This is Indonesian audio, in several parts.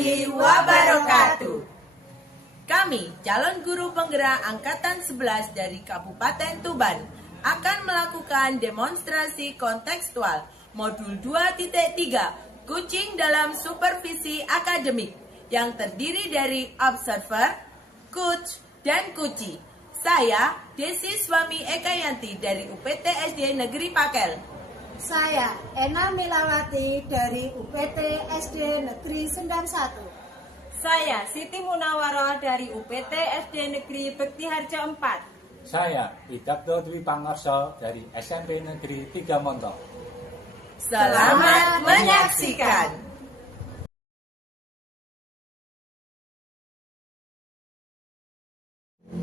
warahmatullahi wabarakatuh. Kami, calon guru penggerak Angkatan 11 dari Kabupaten Tuban, akan melakukan demonstrasi kontekstual Modul 2.3 Kucing dalam Supervisi Akademik yang terdiri dari Observer, Coach, dan Kuci. Saya, Desi Swami Ekayanti dari UPT SD Negeri Pakel. Saya, Ena Milawati dari UPT SD Negeri Sendang 1. Saya, Siti Munawaroh dari UPT SD Negeri Bekti Harjo 4. Saya, Widakdo Dwi Pangarso dari SMP Negeri 3 Montok. Selamat menyaksikan.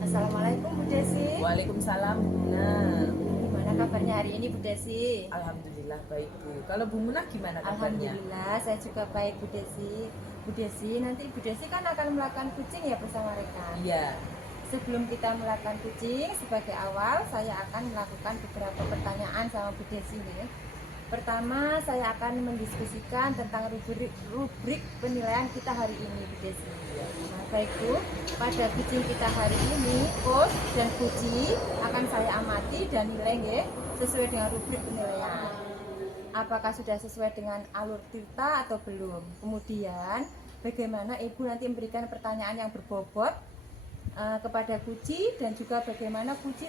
Assalamualaikum Bu Desi. Waalaikumsalam, Bu Munah. Gimana kabarnya hari ini Bu Desi? Alhamdulillah baik, Bu. Kalau Bu Munah gimana kabarnya? Alhamdulillah saya juga baik Bu Desi. Bu Desi, nanti Bu Desi kan akan melakukan kucing ya bersama rekan. Iya. Sebelum kita melakukan kucing, sebagai awal saya akan melakukan beberapa pertanyaan sama Bu Desi nih. Pertama, saya akan mendiskusikan tentang rubrik penilaian kita hari ini, Bu Desi. Nah, baik Bu, pada kucing kita hari ini, coach dan kuci akan saya amati dan nilai ya, sesuai dengan rubrik penilaian. Apakah sudah sesuai dengan alur cerita atau belum? Kemudian, bagaimana Ibu nanti memberikan pertanyaan yang berbobot kepada kuci dan juga bagaimana kuci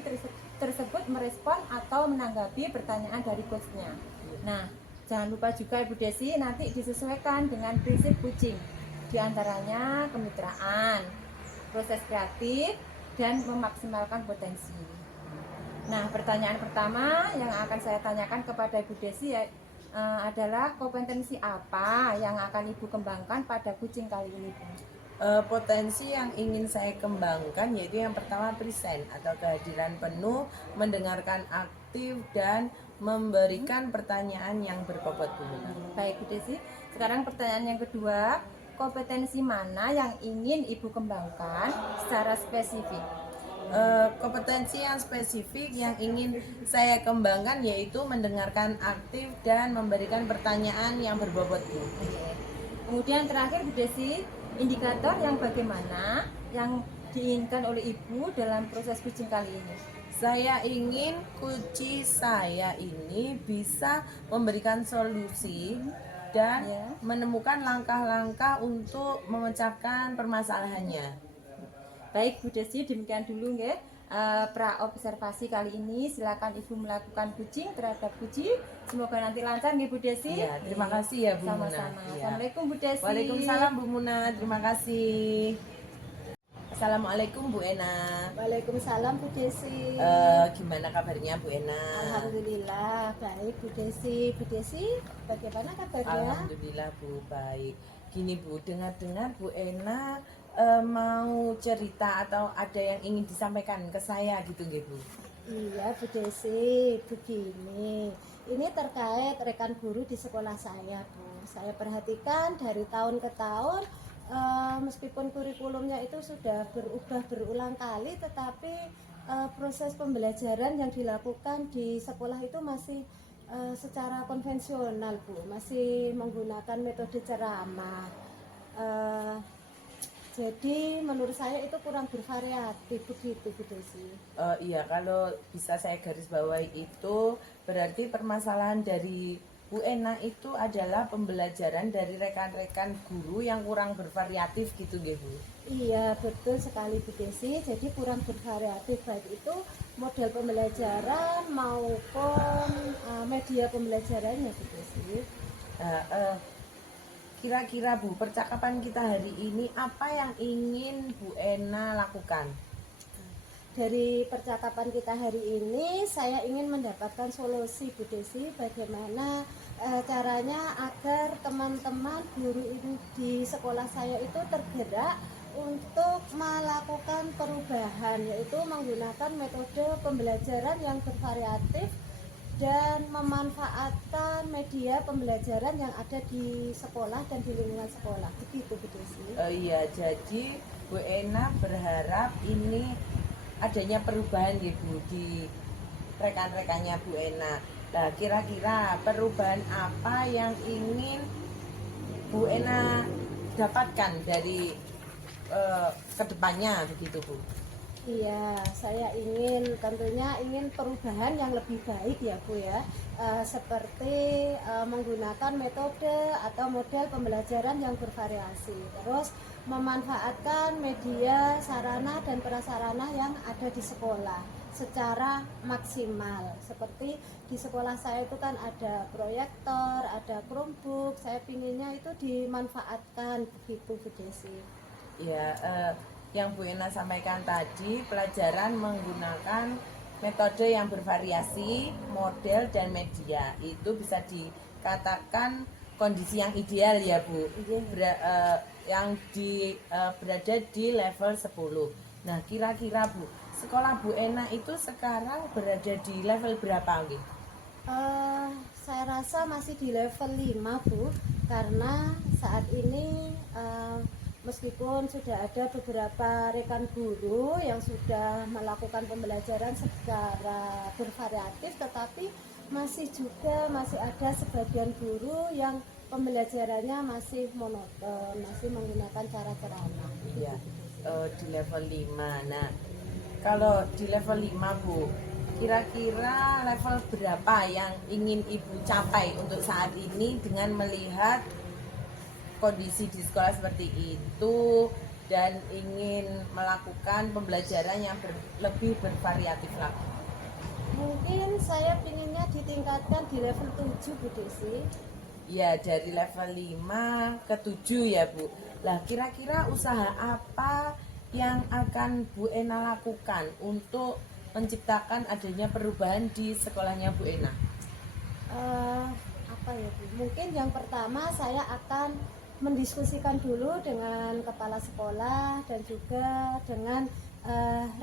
tersebut merespon atau menanggapi pertanyaan dari coachnya. Nah, jangan lupa juga Ibu Desi nanti disesuaikan dengan prinsip kucing, diantaranya kemitraan, proses kreatif, dan memaksimalkan potensi. Nah, pertanyaan pertama yang akan saya tanyakan kepada Ibu Desi adalah kompetensi apa yang akan Ibu kembangkan pada kucing kali ini, Bu? Potensi yang ingin saya kembangkan yaitu yang pertama present atau kehadiran penuh, mendengarkan aktif dan memberikan pertanyaan yang berbobot, Bu Munah. Baik Bu Desi, sekarang pertanyaan yang kedua, kompetensi mana yang ingin Ibu kembangkan secara spesifik? Kompetensi yang spesifik yang ingin saya kembangkan yaitu mendengarkan aktif dan memberikan pertanyaan yang berbobot, Bu. Kemudian terakhir Bu Desi, indikator yang bagaimana yang diinginkan oleh Ibu dalam proses kucing kali ini? Saya ingin kuci saya ini bisa memberikan solusi dan menemukan langkah-langkah untuk memecahkan permasalahannya. Baik Bu Desi, demikian dulu ya pra observasi kali ini. Silakan Ibu melakukan kucing terhadap kuci. Semoga nanti lancar nih Bu Desi. Iya, terima kasih ya Bu Munah. Sama-sama. Ya. Assalamualaikum Bu Desi. Waalaikumsalam Bu Munah, terima kasih. Assalamualaikum Bu Ena. Waalaikumsalam Bu Desi. Gimana kabarnya Bu Ena? Alhamdulillah baik Bu Desi. Bu Desi, bagaimana kabarnya? Alhamdulillah Bu, baik. Gini Bu, dengar-dengar Bu Ena mau cerita atau ada yang ingin disampaikan ke saya gitu nggih Bu? Iya Bu Desi, begini. Ini terkait rekan guru di sekolah saya Bu. Saya perhatikan dari tahun ke tahun, meskipun kurikulumnya itu sudah berubah berulang kali, tetapi proses pembelajaran yang dilakukan di sekolah itu masih secara konvensional Bu, masih menggunakan metode ceramah. Jadi menurut saya itu kurang bervariatif begitu Bu Desi. Iya, kalau bisa saya garis bawahi itu berarti permasalahan dari Bu Ena itu adalah pembelajaran dari rekan-rekan guru yang kurang bervariatif gitu nggih Bu? Iya betul sekali Bu Desi, jadi kurang bervariatif baik itu model pembelajaran maupun media pembelajarannya Bu Desi. Kira-kira Bu, percakapan kita hari ini apa yang ingin Bu Ena lakukan? Dari percakapan kita hari ini saya ingin mendapatkan solusi Bu Desi, bagaimana caranya agar teman-teman guru ini di sekolah saya itu tergerak untuk melakukan perubahan, yaitu menggunakan metode pembelajaran yang bervariatif dan memanfaatkan media pembelajaran yang ada di sekolah dan di lingkungan sekolah. Begitu Bu Desi. Iya, jadi Bu Ena berharap ini adanya perubahan ya Bu di rekan-rekannya Bu Ena. Nah, kira-kira perubahan apa yang ingin Bu Ena dapatkan dari kedepannya begitu Bu? Iya, saya tentunya ingin perubahan yang lebih baik ya Bu ya. Seperti menggunakan metode atau model pembelajaran yang bervariasi. Terus memanfaatkan media, sarana dan prasarana yang ada di sekolah secara maksimal. Seperti di sekolah saya itu kan ada proyektor, ada Chromebook. Saya pinginnya itu dimanfaatkan begitu Bu Desi. Ya, yang Bu Ena sampaikan tadi, pelajaran menggunakan metode yang bervariasi, model dan media. Itu bisa dikatakan kondisi yang ideal ya Bu. Yang berada di level 10. Nah, kira-kira Bu, sekolah Bu Ena itu sekarang berada di level berapa nggih? Saya rasa masih di level 5 Bu, karena saat ini meskipun sudah ada beberapa rekan guru yang sudah melakukan pembelajaran secara bervariatif, tetapi masih ada sebagian guru yang pembelajarannya masih monoton, masih menggunakan cara ceramah. Ya, di level 5. Nah, kalau di level 5 Bu, kira-kira level berapa yang ingin Ibu capai untuk saat ini dengan melihat kondisi di sekolah seperti itu dan ingin melakukan pembelajaran yang lebih bervariatif lagi? Mungkin saya pinginnya ditingkatkan di level 7 Bu Desi. Ya, dari level 5 ke 7 ya Bu. Lah, kira-kira usaha apa yang akan Bu Ena lakukan untuk menciptakan adanya perubahan di sekolahnya Bu Ena? Apa ya Bu? Mungkin yang pertama saya akan mendiskusikan dulu dengan kepala sekolah dan juga dengan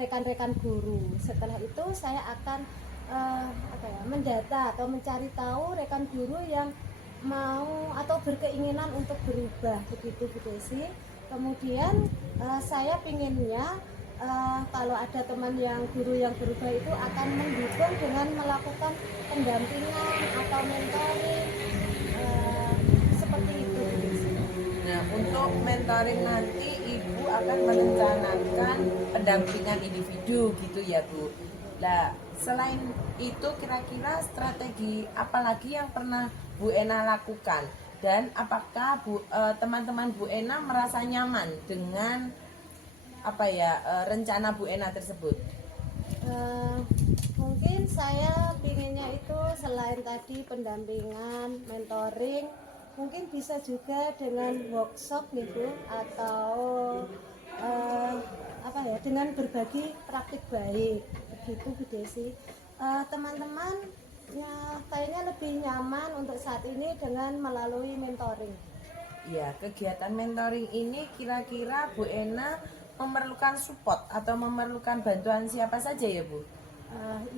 rekan-rekan guru. Setelah itu saya akan mendata atau mencari tahu rekan guru yang mau atau berkeinginan untuk berubah begitu Bu Desi. Kemudian saya pinginnya kalau ada teman guru yang berubah itu akan mendukung dengan melakukan pendampingan atau mentoring seperti itu Bu Desi. Nah, untuk mentoring nanti Ibu akan merencanakan pendampingan individu gitu ya Bu. Nah, selain itu kira-kira strategi apa lagi yang pernah Bu Ena lakukan? Dan apakah teman-teman Bu Ena merasa nyaman dengan rencana Bu Ena tersebut? Mungkin saya pinginnya itu selain tadi pendampingan, mentoring, mungkin bisa juga dengan workshop gitu atau dengan berbagi praktik baik begitu Bu Desi. Teman-teman kayaknya lebih nyaman untuk saat ini dengan melalui mentoring. Ya, kegiatan mentoring ini kira-kira Bu Ena memerlukan support atau memerlukan bantuan siapa saja ya Bu?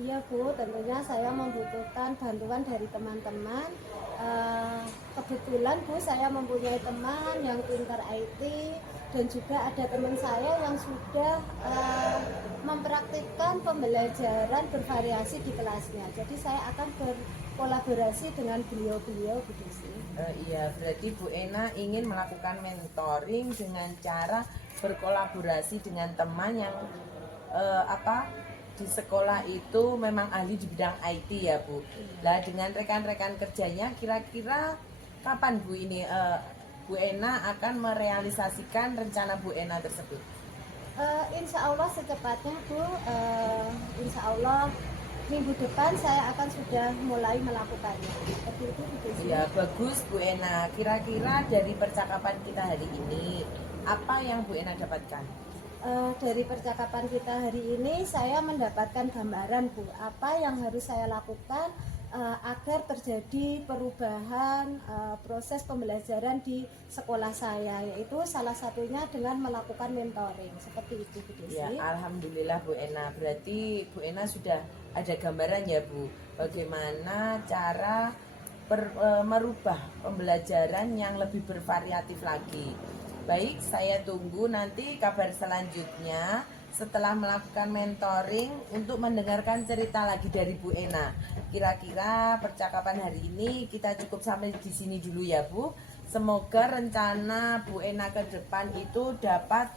Iya Bu, tentunya saya membutuhkan bantuan dari teman-teman. Kebetulan Bu, saya mempunyai teman yang pintar IT dan juga ada teman saya yang sudah mempraktikkan pembelajaran bervariasi di kelasnya. Jadi saya akan berkolaborasi dengan beliau-beliau Bu Desi. Iya, berarti Bu Ena ingin melakukan mentoring dengan cara berkolaborasi dengan teman yang di sekolah itu memang ahli di bidang IT ya Bu. Lah, dengan rekan-rekan kerjanya kira-kira kapan Bu ini Bu Ena akan merealisasikan rencana Bu Ena tersebut? Insya Allah secepatnya Bu, Insya Allah minggu depan saya akan sudah mulai melakukannya. Seperti itu Bu. Ya, bagus Bu Ena. Kira-kira dari percakapan kita hari ini apa yang Bu Ena dapatkan? Dari percakapan kita hari ini saya mendapatkan gambaran Bu, apa yang harus saya lakukan agar terjadi perubahan proses pembelajaran di sekolah saya, yaitu salah satunya dengan melakukan mentoring seperti itu Bu Desi. Ya, alhamdulillah Bu Ena. Berarti Bu Ena sudah ada gambaran ya Bu, bagaimana cara merubah pembelajaran yang lebih bervariatif lagi. Baik, saya tunggu nanti kabar selanjutnya setelah melakukan mentoring untuk mendengarkan cerita lagi dari Bu Ena. Kira-kira percakapan hari ini kita cukup sampai di sini dulu ya Bu. Semoga rencana Bu Ena ke depan itu dapat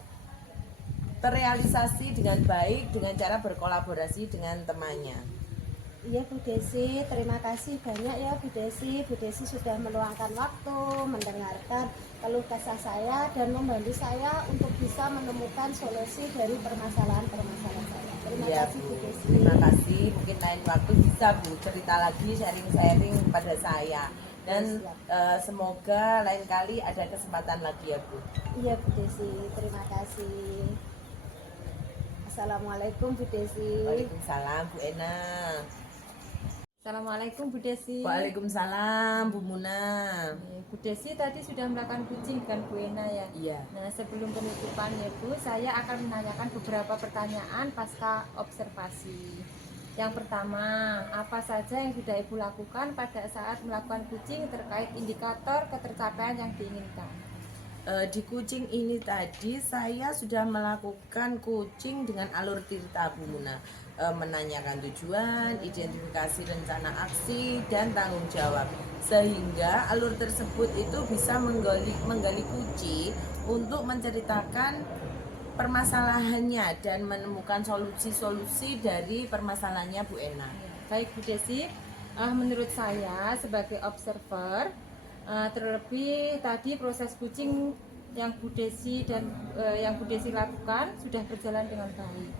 terrealisasi dengan baik dengan cara berkolaborasi dengan temannya. Iya Bu Desi, terima kasih banyak ya Bu Desi. Bu Desi sudah meluangkan waktu, mendengarkan keluh kesah saya dan membantu saya untuk bisa menemukan solusi dari permasalahan-permasalahan saya. Terima Iya, kasih Bu Desi. Terima kasih. Mungkin lain waktu bisa Bu cerita lagi, sharing-sharing pada saya. Dan semoga lain kali ada kesempatan lagi ya Bu. Iya Bu Desi, terima kasih. Assalamualaikum Bu Desi. Waalaikumsalam Bu Ena. Assalamualaikum Bu Desi. Waalaikumsalam Bu Muna. Bu Desi tadi sudah melakukan kucing kan Bu Ena ya? Iya. Nah sebelum penutupan ya Bu, saya akan menanyakan beberapa pertanyaan pasca observasi. Yang pertama, apa saja yang sudah Ibu lakukan pada saat melakukan kucing terkait indikator ketercapaian yang diinginkan? Di kucing ini tadi saya sudah melakukan kucing dengan alur tirta Bu Muna. Menanyakan tujuan, identifikasi rencana aksi, dan tanggung jawab. Sehingga alur tersebut itu bisa menggali kucing untuk menceritakan permasalahannya dan menemukan solusi-solusi dari permasalahannya Bu Ena. Baik Bu Desi, menurut saya sebagai observer, terlebih tadi proses kucing yang Bu Desi lakukan sudah berjalan dengan baik,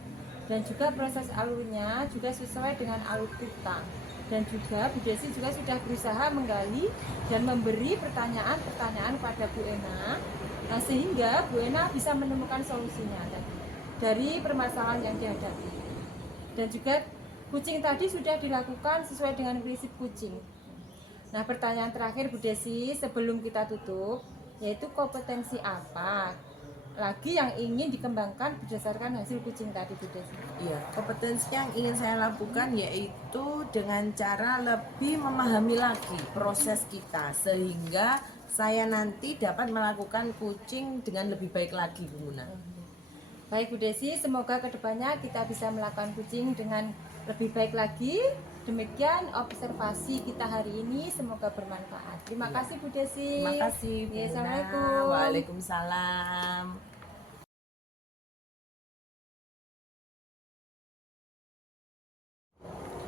dan juga proses alurnya juga sesuai dengan alur kita, dan juga Bu Desi juga sudah berusaha menggali dan memberi pertanyaan-pertanyaan pada Bu Ena, sehingga Bu Ena bisa menemukan solusinya dari permasalahan yang dihadapi. Dan juga kucing tadi sudah dilakukan sesuai dengan prinsip kucing. Nah, pertanyaan terakhir Bu Desi sebelum kita tutup, yaitu kompetensi apa lagi yang ingin dikembangkan berdasarkan hasil kucing tadi Bu Desi? Iya, kompetensi yang ingin saya lakukan yaitu dengan cara lebih memahami lagi proses kita sehingga saya nanti dapat melakukan kucing dengan lebih baik lagi Bu Muna. Baik Bu Desi, semoga kedepannya kita bisa melakukan kucing dengan lebih baik lagi. Demikian observasi kita hari ini, semoga bermanfaat. Terima kasih Bu Desi. Terima kasih Bu Ya, Muna. Assalamualaikum. Waalaikumsalam.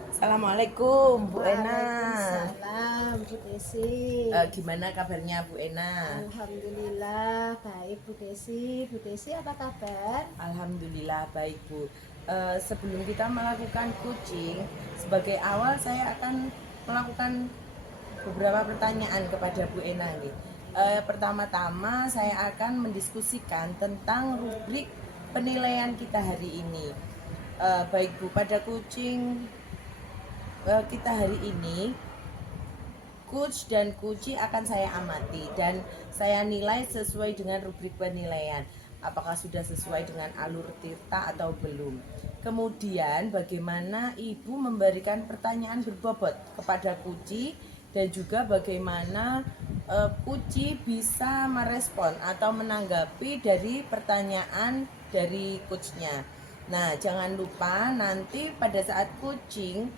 Assalamualaikum Bu Ena. Waalaikumsalam Bu Desi. Gimana kabarnya Bu Ena? Alhamdulillah baik Bu Desi. Bu Desi apa kabar? Alhamdulillah baik Bu. Sebelum kita melakukan kucing, sebagai awal saya akan melakukan beberapa pertanyaan kepada Bu Ena nih. Pertama-tama saya akan mendiskusikan tentang rubrik penilaian kita hari ini. Baik Bu, pada kucing kita hari ini, coach dan kuci akan saya amati dan saya nilai sesuai dengan rubrik penilaian. Apakah sudah sesuai dengan alur tirta atau belum. Kemudian bagaimana Ibu memberikan pertanyaan berbobot kepada kuci dan juga bagaimana kuci bisa merespon atau menanggapi dari pertanyaan dari coachnya. Nah, jangan lupa nanti pada saat kucing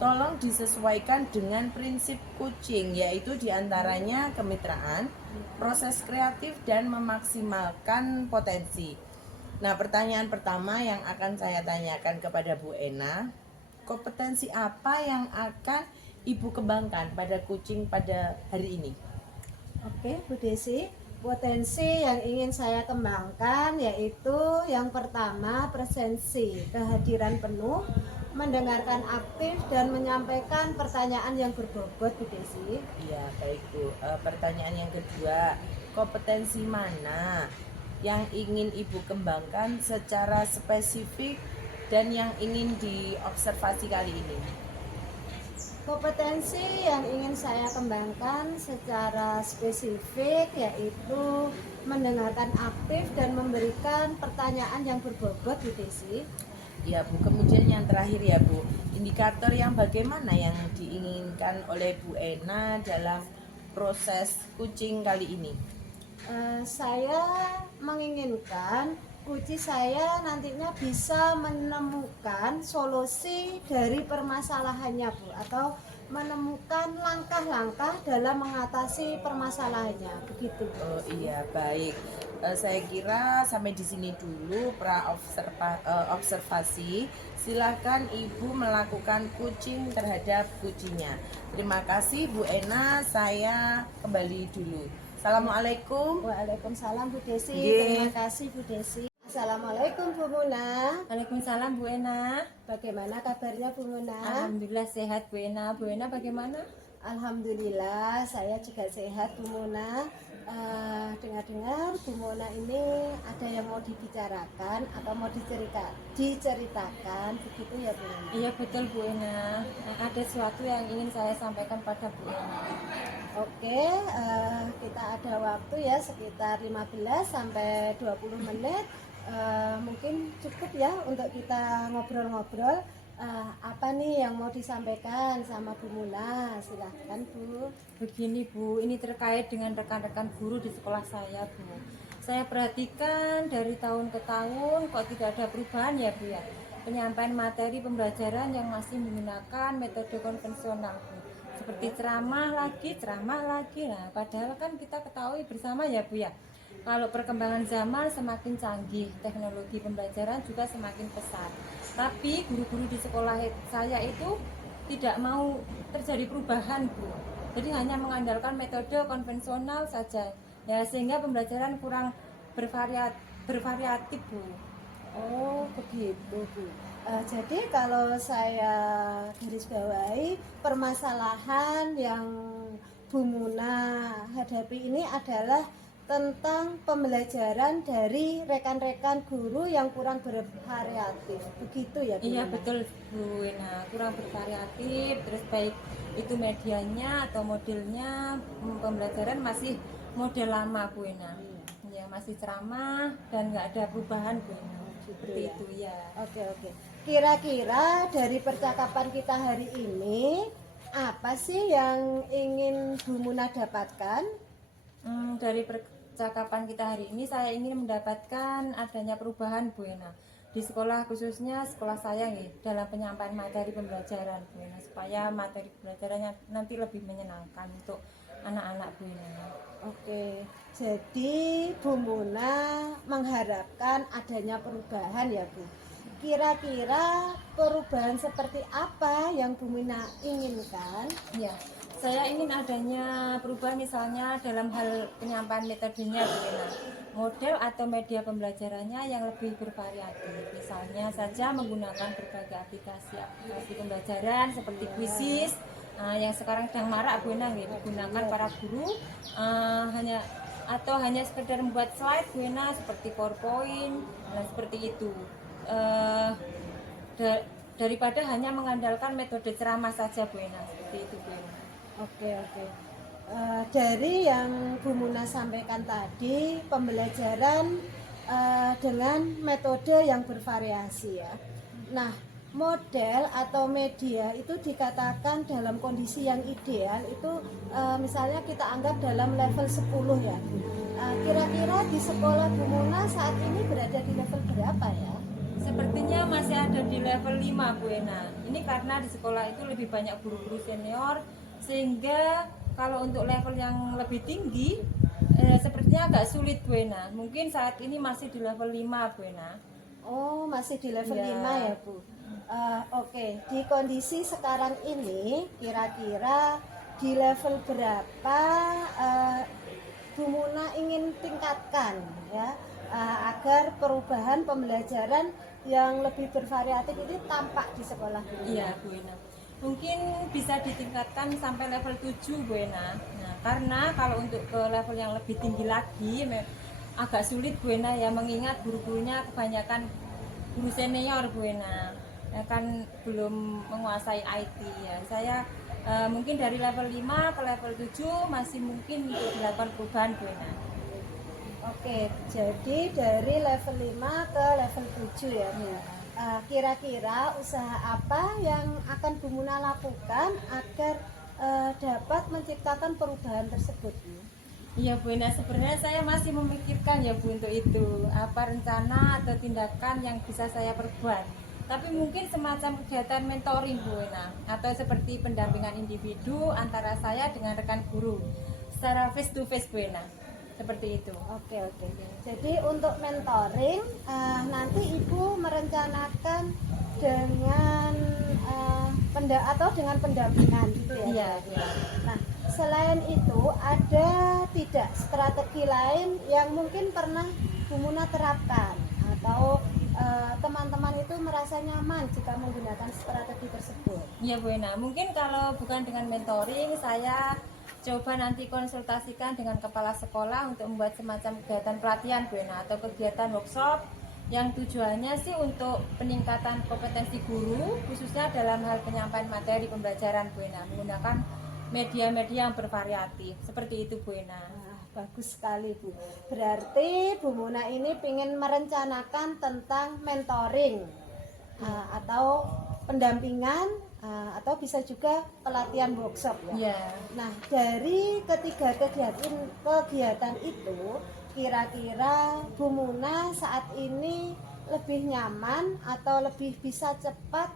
tolong disesuaikan dengan prinsip kucing, yaitu diantaranya kemitraan, proses kreatif, dan memaksimalkan potensi. Nah, pertanyaan pertama yang akan saya tanyakan kepada Bu Ena, kompetensi apa yang akan Ibu kembangkan pada kucing pada hari ini? Oke Bu Desi, potensi yang ingin saya kembangkan yaitu yang pertama presensi, kehadiran penuh, mendengarkan aktif dan menyampaikan pertanyaan yang berbobot Bu Desi. Iya, baik Bu. Pertanyaan yang kedua, kompetensi mana yang ingin Ibu kembangkan secara spesifik dan yang ingin diobservasi kali ini? Kompetensi yang ingin saya kembangkan secara spesifik yaitu mendengarkan aktif dan memberikan pertanyaan yang berbobot Bu Desi. Ya Bu, kemudian yang terakhir ya Bu, indikator yang bagaimana yang diinginkan oleh Bu Ena dalam proses kucing kali ini? Saya menginginkan kucing saya nantinya bisa menemukan solusi dari permasalahannya Bu, atau menemukan langkah-langkah dalam mengatasi permasalahannya, begitu. Oh iya, baik. Saya kira sampai di sini dulu observasi. Silahkan Ibu melakukan coaching terhadap kucingnya. Terima kasih Bu Ena, saya kembali dulu. Assalamualaikum. Waalaikumsalam Bu Desi. Nggih. Terima kasih Bu Desi. Assalamualaikum Bu Muna. Waalaikumsalam Bu Ena. Bagaimana kabarnya Bu Muna? Alhamdulillah sehat Bu Ena. Bu Ena bagaimana? Alhamdulillah saya juga sehat Bu Muna. Dengar-dengar Bu Muna ini ada yang mau dibicarakan atau mau diceritakan begitu ya Bu Muna? Iya betul Bu Ena. Ada sesuatu yang ingin saya sampaikan pada Bu Ena. Oke, kita ada waktu ya sekitar 15 sampai 20 menit. Mungkin cukup ya untuk kita ngobrol-ngobrol. Apa nih yang mau disampaikan sama Bu Muna? Silahkan Bu. Begini Bu, ini terkait dengan rekan-rekan guru di sekolah saya Bu. Saya perhatikan dari tahun ke tahun kok tidak ada perubahan ya Bu ya. Penyampaian materi pembelajaran yang masih menggunakan metode konvensional Bu. Seperti ceramah lagi. Nah, padahal kan kita ketahui bersama ya Bu ya. Kalau perkembangan zaman semakin canggih, teknologi pembelajaran juga semakin pesat. Tapi guru-guru di sekolah saya itu tidak mau terjadi perubahan Bu. Jadi hanya mengandalkan metode konvensional saja. Ya sehingga pembelajaran kurang bervariatif Bu. Oh begitu Bu. Jadi kalau saya garis bawahi permasalahan yang Bu Muna hadapi ini adalah tentang pembelajaran dari rekan-rekan guru yang kurang bervariatif, begitu ya Bu? Iya Muna? betul Bu. Nah kurang bervariatif, terus baik itu medianya atau modelnya pembelajaran masih model lama Bu Ena. Ya masih ceramah dan nggak ada perubahan Bu Ena. Seperti ya. itu ya. Oke. Kira-kira dari percakapan kita hari ini apa sih yang ingin Bu Muna dapatkan? Dari percakapan kita hari ini saya ingin mendapatkan adanya perubahan Bu Ena di sekolah, khususnya sekolah saya nih, dalam penyampaian materi pembelajaran Bu Ena, supaya materi pembelajarannya nanti lebih menyenangkan untuk anak-anak Bu Ena. Oke, jadi Bu Muna mengharapkan adanya perubahan ya Bu. Kira-kira perubahan seperti apa yang Bu Muna inginkan? Ya, saya ingin adanya perubahan misalnya dalam hal penyampaian metodenya Bu Ena. Model atau media pembelajarannya yang lebih bervariatif. Misalnya saja menggunakan berbagai aplikasi pembelajaran seperti Quizzes yang sekarang sedang marak Bu Ena digunakan para guru hanya sekedar membuat slide Bu Ena seperti PowerPoint dan seperti itu. Daripada hanya mengandalkan metode ceramah saja Bu Ena, seperti itu Bu Ena. Oke. Dari yang Bu Muna sampaikan tadi, pembelajaran dengan metode yang bervariasi ya. Nah, model atau media itu dikatakan dalam kondisi yang ideal itu misalnya kita anggap dalam level 10 ya. Kira-kira di sekolah Bu Muna saat ini berada di level berapa ya? Sepertinya masih ada di level 5 Bu Ena. Ini karena di sekolah itu lebih banyak guru-guru senior, sehingga kalau untuk level yang lebih tinggi sepertinya agak sulit Bu Ena. Mungkin saat ini masih di level 5 Bu Ena. Oh, masih di level Ya. 5 ya Bu. Oke, di kondisi sekarang ini kira-kira di level berapa Bu Muna ingin tingkatkan ya agar perubahan pembelajaran yang lebih bervariatif ini tampak di sekolah Bu Muna? Iya Bu Ena. Mungkin bisa ditingkatkan sampai level 7 Bu Ena. Nah, karena kalau untuk ke level yang lebih tinggi lagi agak sulit Bu Ena ya, mengingat guru-gurunya kebanyakan guru senior Bu Ena. Ya, kan belum menguasai IT ya. Saya mungkin dari level 5 ke level 7 masih mungkin untuk dilakukan perubahan Bu Ena. Oke, jadi dari level 5 ke level 7 ya Bu. Kira-kira usaha apa yang akan Bu Muna lakukan agar dapat menciptakan perubahan tersebut Bu? Iya Bu Ena, sebenarnya saya masih memikirkan ya Bu untuk itu, apa rencana atau tindakan yang bisa saya perbuat tapi mungkin semacam kegiatan mentoring Bu Ena, atau seperti pendampingan individu antara saya dengan rekan guru secara face to face Bu Ena, seperti itu. Oke. Jadi untuk mentoring nanti Ibu merencanakan dengan dengan pendampingan gitu ya. Iya. Nah, selain itu ada tidak strategi lain yang mungkin pernah Bu Muna terapkan atau teman-teman itu merasa nyaman jika menggunakan strategi tersebut? Iya Bu Ena, mungkin kalau bukan dengan mentoring, saya coba nanti konsultasikan dengan kepala sekolah untuk membuat semacam kegiatan pelatihan Bu Ena, atau kegiatan workshop yang tujuannya sih untuk peningkatan kompetensi guru, khususnya dalam hal penyampaian materi pembelajaran Bu Ena, menggunakan media-media yang bervariatif, seperti itu Bu Ena. Bagus sekali Bu. Berarti Bu Muna ini ingin merencanakan tentang mentoring atau pendampingan atau bisa juga pelatihan workshop ya. Iya. Nah, dari ketiga kegiatan itu kira-kira Bu Muna saat ini lebih nyaman atau lebih bisa cepat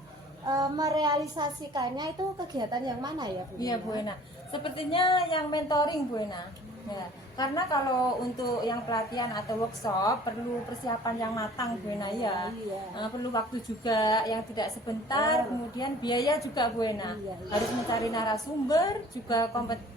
merealisasikannya itu kegiatan yang mana ya Bu? Iya Bu Ena, sepertinya yang mentoring Bu Ena. Ya, karena kalau untuk yang pelatihan atau workshop perlu persiapan yang matang Bu Ena ya. Iya. Perlu waktu juga yang tidak sebentar, kemudian biaya juga Bu Ena. Iya. Harus mencari narasumber juga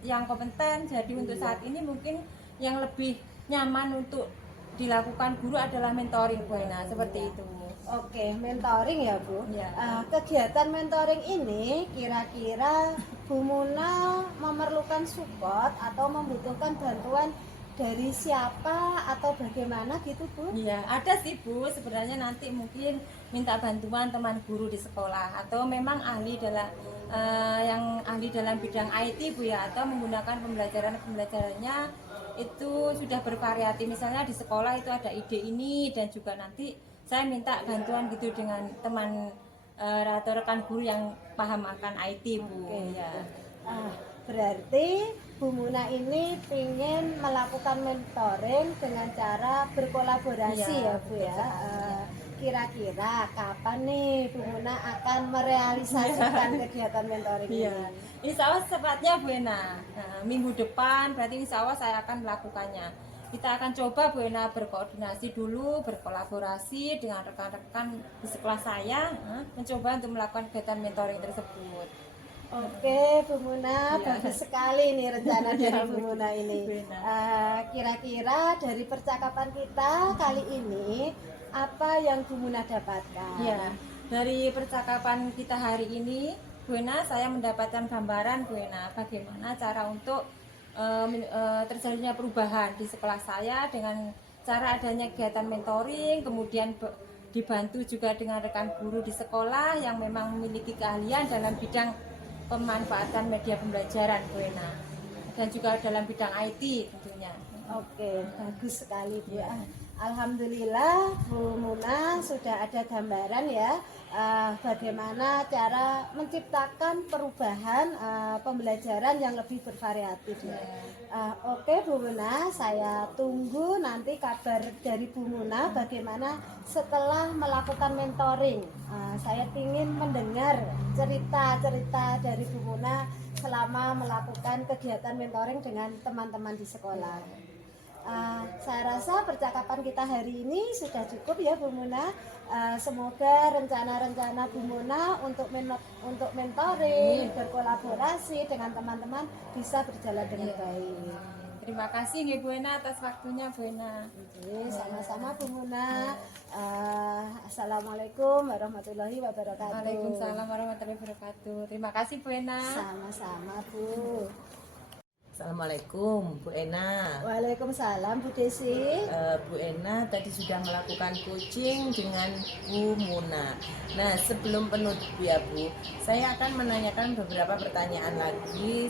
yang kompeten. Jadi untuk saat ini mungkin yang lebih nyaman untuk dilakukan guru adalah mentoring Bu Ena, seperti itu. Oke, mentoring ya Bu. Ya. Kegiatan mentoring ini kira-kira Bu Muna memerlukan support atau membutuhkan bantuan dari siapa atau bagaimana gitu Bu? Iya, ada sih Bu. Sebenarnya nanti mungkin minta bantuan teman guru di sekolah atau memang ahli dalam yang ahli dalam bidang IT Bu ya, atau menggunakan pembelajarannya itu sudah bervariatif. Misalnya di sekolah itu ada ide ini, dan juga nanti saya minta bantuan gitu dengan teman atau rekan guru yang paham akan IT Bu. Ya. Berarti Bu Muna ini ingin melakukan mentoring dengan cara berkolaborasi Iya, ya Bu ya. Kira-kira kapan nih Bu Muna akan merealisasikan kegiatan mentoring ini? Iya, insya Allah sepatnya Bu Ena. Nah, minggu depan berarti insya Allah saya akan melakukannya. Kita akan coba Bu Ena berkoordinasi dulu, berkolaborasi dengan rekan-rekan di sekolah saya, mencoba untuk melakukan kegiatan mentoring tersebut. Oke Bu Muna, Iya. bagus sekali nih rencana dari Iya, Bu Muna ini. Bu Ena. Kira-kira dari percakapan kita kali ini apa yang Bu Muna dapatkan? Ya, dari percakapan kita hari ini, Bu Ena, saya mendapatkan gambaran Bu Ena bagaimana cara untuk terjadinya perubahan di sekolah saya dengan cara adanya kegiatan mentoring, kemudian dibantu juga dengan rekan guru di sekolah yang memang memiliki keahlian dalam bidang pemanfaatan media pembelajaran Bu Ena, dan juga dalam bidang IT tentunya. Oke, bagus sekali Bu. Alhamdulillah Bu Muna sudah ada gambaran ya bagaimana cara menciptakan perubahan pembelajaran yang lebih bervariatif ya. Oke Bu Muna, saya tunggu nanti kabar dari Bu Muna bagaimana setelah melakukan mentoring. Saya ingin mendengar cerita-cerita dari Bu Muna selama melakukan kegiatan mentoring dengan teman-teman di sekolah. Saya rasa percakapan kita hari ini sudah cukup ya Bu Muna. Semoga rencana-rencana Bu Muna untuk mentoring, berkolaborasi dengan teman-teman bisa berjalan dengan baik. Terima kasih nggih Bu Ena atas waktunya Bu Ena. Oke, sama-sama Bu Muna. Assalamualaikum warahmatullahi wabarakatuh. Waalaikumsalam warahmatullahi wabarakatuh. Terima kasih Bu Ena. Sama-sama Bu. Assalamualaikum Bu Ena. Waalaikumsalam Bu Desi. Bu Ena tadi sudah melakukan coaching dengan Bu Muna. Nah, sebelum penutup ya Bu, saya akan menanyakan beberapa pertanyaan lagi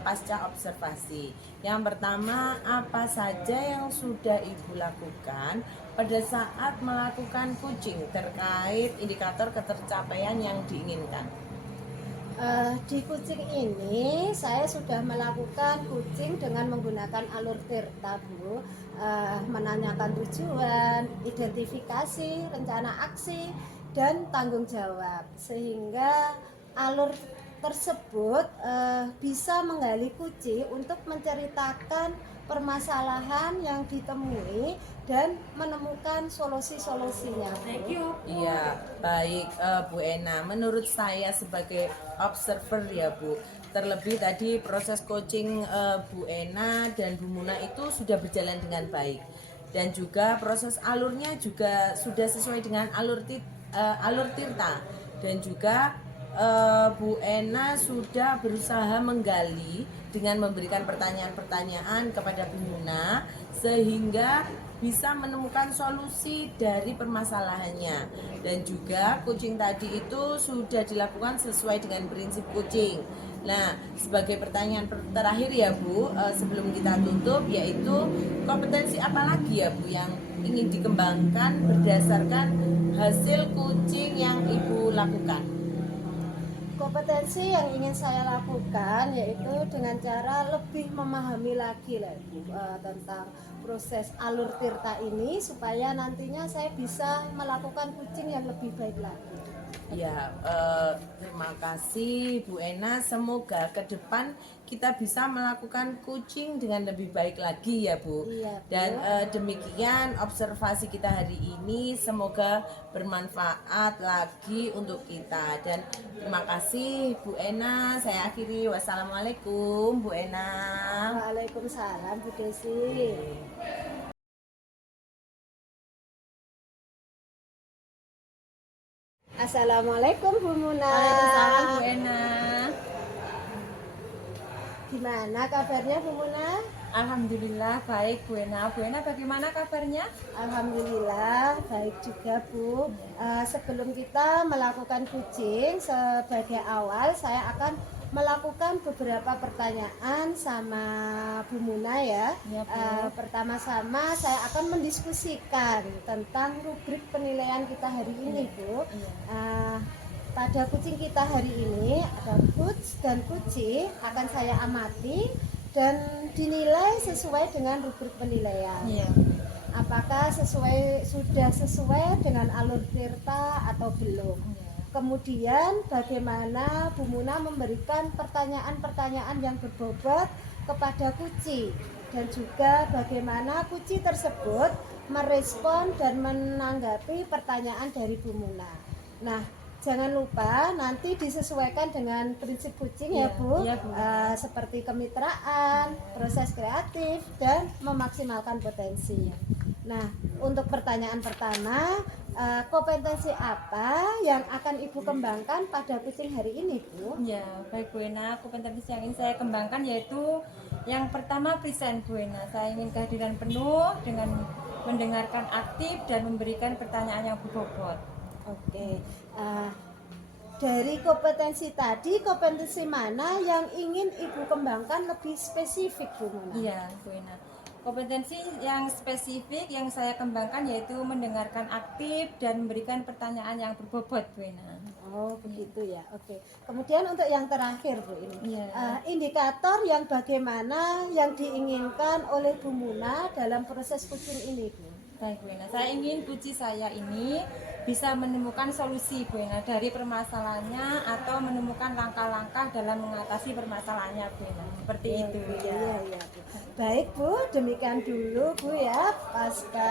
pasca observasi. Yang pertama, apa saja yang sudah Ibu lakukan pada saat melakukan coaching terkait indikator ketercapaian yang diinginkan? Di coaching ini saya sudah melakukan coaching dengan menggunakan alur Tirta Bu, menanyakan tujuan, identifikasi, rencana aksi, dan tanggung jawab, sehingga alur tersebut bisa menggali kunci untuk menceritakan permasalahan yang ditemui dan menemukan solusi-solusinya. Thank you. Iya, baik Bu Ena. Menurut saya sebagai observer ya Bu, terlebih tadi proses coaching Bu Ena dan Bu Muna itu sudah berjalan dengan baik, dan juga proses alurnya juga sudah sesuai dengan alur Tirta, dan juga Bu Ena sudah berusaha menggali dengan memberikan pertanyaan-pertanyaan kepada Bu Muna sehingga bisa menemukan solusi dari permasalahannya, dan juga coaching tadi itu sudah dilakukan sesuai dengan prinsip coaching. Nah, sebagai pertanyaan terakhir ya Bu, sebelum kita tutup, yaitu kompetensi apa lagi ya Bu yang ingin dikembangkan berdasarkan hasil coaching yang Ibu lakukan? Kompetensi yang ingin saya lakukan yaitu dengan cara lebih memahami lagi lah Bu, tentang proses alur Tirta ini, supaya nantinya saya bisa melakukan coaching yang lebih baik lagi. Ya, terima kasih Bu Ena. Semoga ke depan kita bisa melakukan coaching dengan lebih baik lagi ya Bu. Iya, Bu. Dan demikian observasi kita hari ini, semoga bermanfaat lagi untuk kita. Dan terima kasih Bu Ena. Saya akhiri, wassalamualaikum Bu Ena. Waalaikumsalam Bu Desi. Assalamualaikum Bu Muna. Waalaikumsalam Bu Ena. Gimana kabarnya Bu Muna? Alhamdulillah baik Bu Ena. Bu Ena bagaimana kabarnya? Alhamdulillah baik juga Bu. Sebelum kita melakukan coaching, sebagai awal saya akan melakukan beberapa pertanyaan sama Bu Muna ya. Iya, Bu. Pertama-sama saya akan mendiskusikan tentang rubrik penilaian kita hari ini Bu. Pada coaching kita hari ini ada coach dan coachee akan saya amati dan dinilai sesuai dengan rubrik penilaian. Iya. Apakah sudah sesuai dengan alur Tirta atau belum? Kemudian bagaimana Bu Muna memberikan pertanyaan-pertanyaan yang berbobot kepada coachee, dan juga bagaimana coachee tersebut merespon dan menanggapi pertanyaan dari Bu Muna. Nah, jangan lupa nanti disesuaikan dengan prinsip coaching ya Bu, Iya, Bu. seperti kemitraan, proses kreatif, dan memaksimalkan potensi. Nah, untuk pertanyaan pertama, kompetensi apa yang akan Ibu kembangkan pada coaching hari ini Bu? Ya, baik Bu Ena, kompetensi yang ingin saya kembangkan yaitu yang pertama present Bu Ena. Saya ingin kehadiran penuh dengan mendengarkan aktif dan memberikan pertanyaan yang berbobot. Oke, dari kompetensi tadi, kompetensi mana yang ingin Ibu kembangkan lebih spesifik Bu Muna? Iya, Bu Ena. Kompetensi yang spesifik yang saya kembangkan yaitu mendengarkan aktif dan memberikan pertanyaan yang berbobot, Bu Ena. Oh begitu ya, oke. Kemudian untuk yang terakhir Bu ini, Iya. indikator yang bagaimana yang diinginkan oleh Bu Muna dalam proses coaching ini Bu? Baik Bu Ena, saya ingin coachee saya ini bisa menemukan solusi Bu Ena dari permasalahannya atau menemukan langkah-langkah dalam mengatasi permasalahannya Bu Ena. Seperti itu ya. Iya, iya, Bu. Baik Bu, demikian dulu Bu ya pasca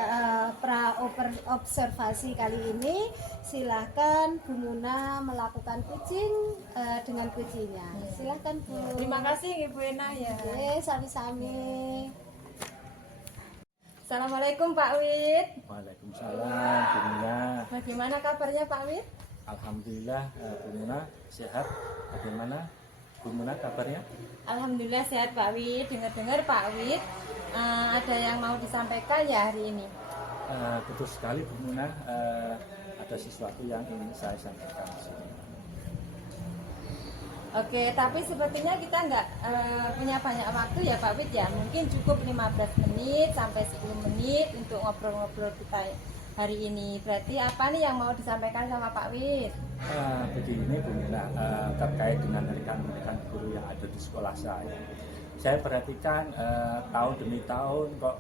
observasi kali ini. Silahkan Bu Muna melakukan coaching dengan coachingnya. Silahkan Bu. Terima kasih Ibu Ena ya. Oke, sami-sami. Assalamualaikum Pak Wid. Waalaikumsalam, Bu Muna. Bagaimana kabarnya Pak Wid? Alhamdulillah, Bu Muna sehat. Bagaimana Bu Muna kabarnya? Alhamdulillah sehat Pak Wid. Dengar-dengar Pak Wid ada yang mau disampaikan ya hari ini. Betul sekali Bu Muna, ada sesuatu yang ingin saya sampaikan di sini. Oke, tapi sepertinya kita nggak punya banyak waktu ya Pak Wid ya. Mungkin cukup 15 menit sampai 10 menit untuk ngobrol-ngobrol kita hari ini. Berarti apa nih yang mau disampaikan sama Pak Wid? Begini Bu Muna, terkait dengan rekan-rekan guru yang ada di sekolah saya perhatikan tahun demi tahun kok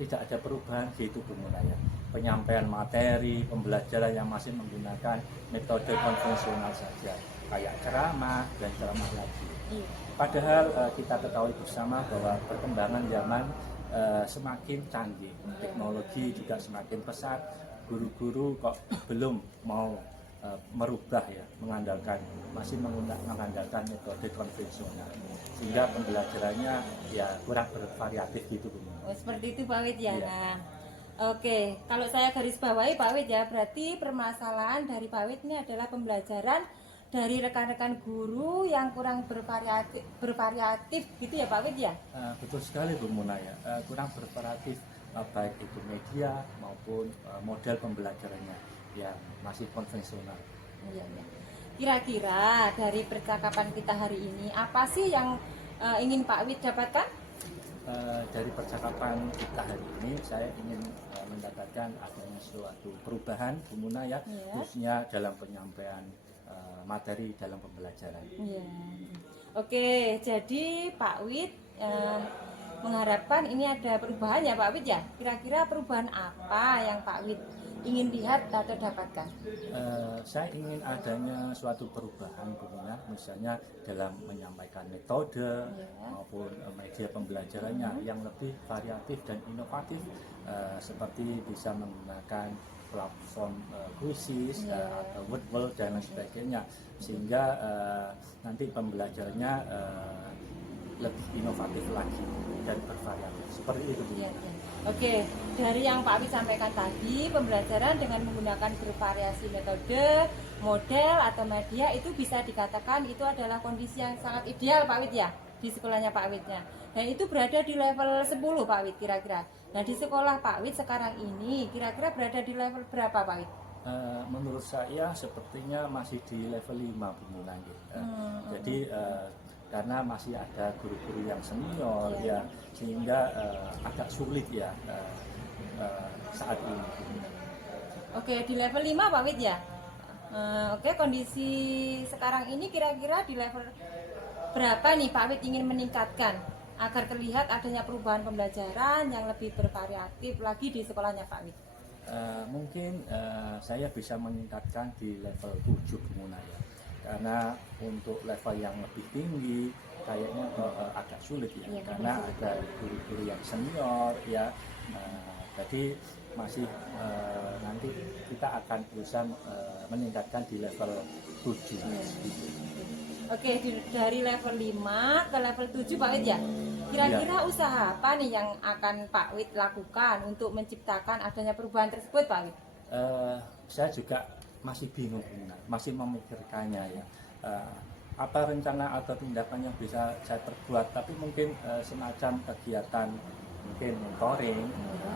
tidak ada perubahan gitu Bu Muna ya. penyampaian materi, pembelajaran yang masih menggunakan metode konvensional saja, kayak ceramah dan ceramah lagi. Padahal kita ketahui bersama bahwa perkembangan zaman semakin canggih, teknologi juga semakin pesat, guru-guru kok belum mau merubah ya, masih mengandalkan metode konvensional, sehingga pembelajarannya ya kurang bervariatif gitu Bu. Oh, seperti itu Pak Wid ya. Iya. Nah, oke, kalau saya garis bawahi Pak Wid ya, berarti permasalahan dari Pak Wid ini adalah pembelajaran dari rekan-rekan guru yang kurang bervariatif gitu ya Pak Wid ya. Betul sekali Bu Muna ya, kurang bervariatif baik itu media maupun model pembelajarannya yang masih konvensional. Iya, iya. Kira-kira dari percakapan kita hari ini apa sih yang ingin Pak Wid dapatkan? Dari percakapan kita hari ini saya ingin mendapatkan adanya suatu perubahan Bu Muna ya, khususnya dalam penyampaian materi dalam pembelajaran. Iya. Oke, jadi Pak Wid mengharapkan ini ada perubahan ya Pak Wid ya. Kira-kira perubahan apa yang Pak Wid ingin lihat atau dapatkan? Saya ingin adanya suatu perubahan Bu Muna, misalnya dalam menyampaikan metode maupun media pembelajarannya yang lebih variatif dan inovatif, seperti bisa menggunakan platform kuisis atau Wordwall dan lain sebagainya, sehingga nanti pembelajarannya lebih inovatif lagi dan bervariatif seperti itu Bu. Iya, iya. Oke, dari yang Pak Wid sampaikan tadi, pembelajaran dengan menggunakan bervariasi metode, model atau media itu bisa dikatakan itu adalah kondisi yang sangat ideal Pak Wid ya di sekolahnya Pak Widnya. Dan itu berada di level 10 Pak Wid kira-kira. Nah di sekolah Pak Wid sekarang ini kira-kira berada di level berapa Pak Wid? Menurut saya sepertinya masih di level 5 Bu Muna. Jadi karena masih ada guru-guru yang senior ya, sehingga agak sulit ya saat ini. Oke, di level 5 Pak Wid ya. Oke, kondisi sekarang ini kira-kira di level berapa nih Pak Wid ingin meningkatkan agar terlihat adanya perubahan pembelajaran yang lebih bervariatif lagi di sekolahnya Pak Wid? Mungkin saya bisa meningkatkan di level 7 Bu Muna ya. Karena untuk level yang lebih tinggi kayaknya agak sulit ya, karena ada guru-guru yang senior ya. Jadi masih nanti kita akan berusaha meningkatkan di level 7 gitu. Oke, dari level 5 ke level 7 Pak Wid ya. Kira-kira usaha apa nih yang akan Pak Wid lakukan untuk menciptakan adanya perubahan tersebut Pak Wid? Saya juga masih bingung, masih memikirkannya ya. Apa rencana atau tindakan yang bisa saya perbuat, tapi mungkin semacam kegiatan mungkin mentoring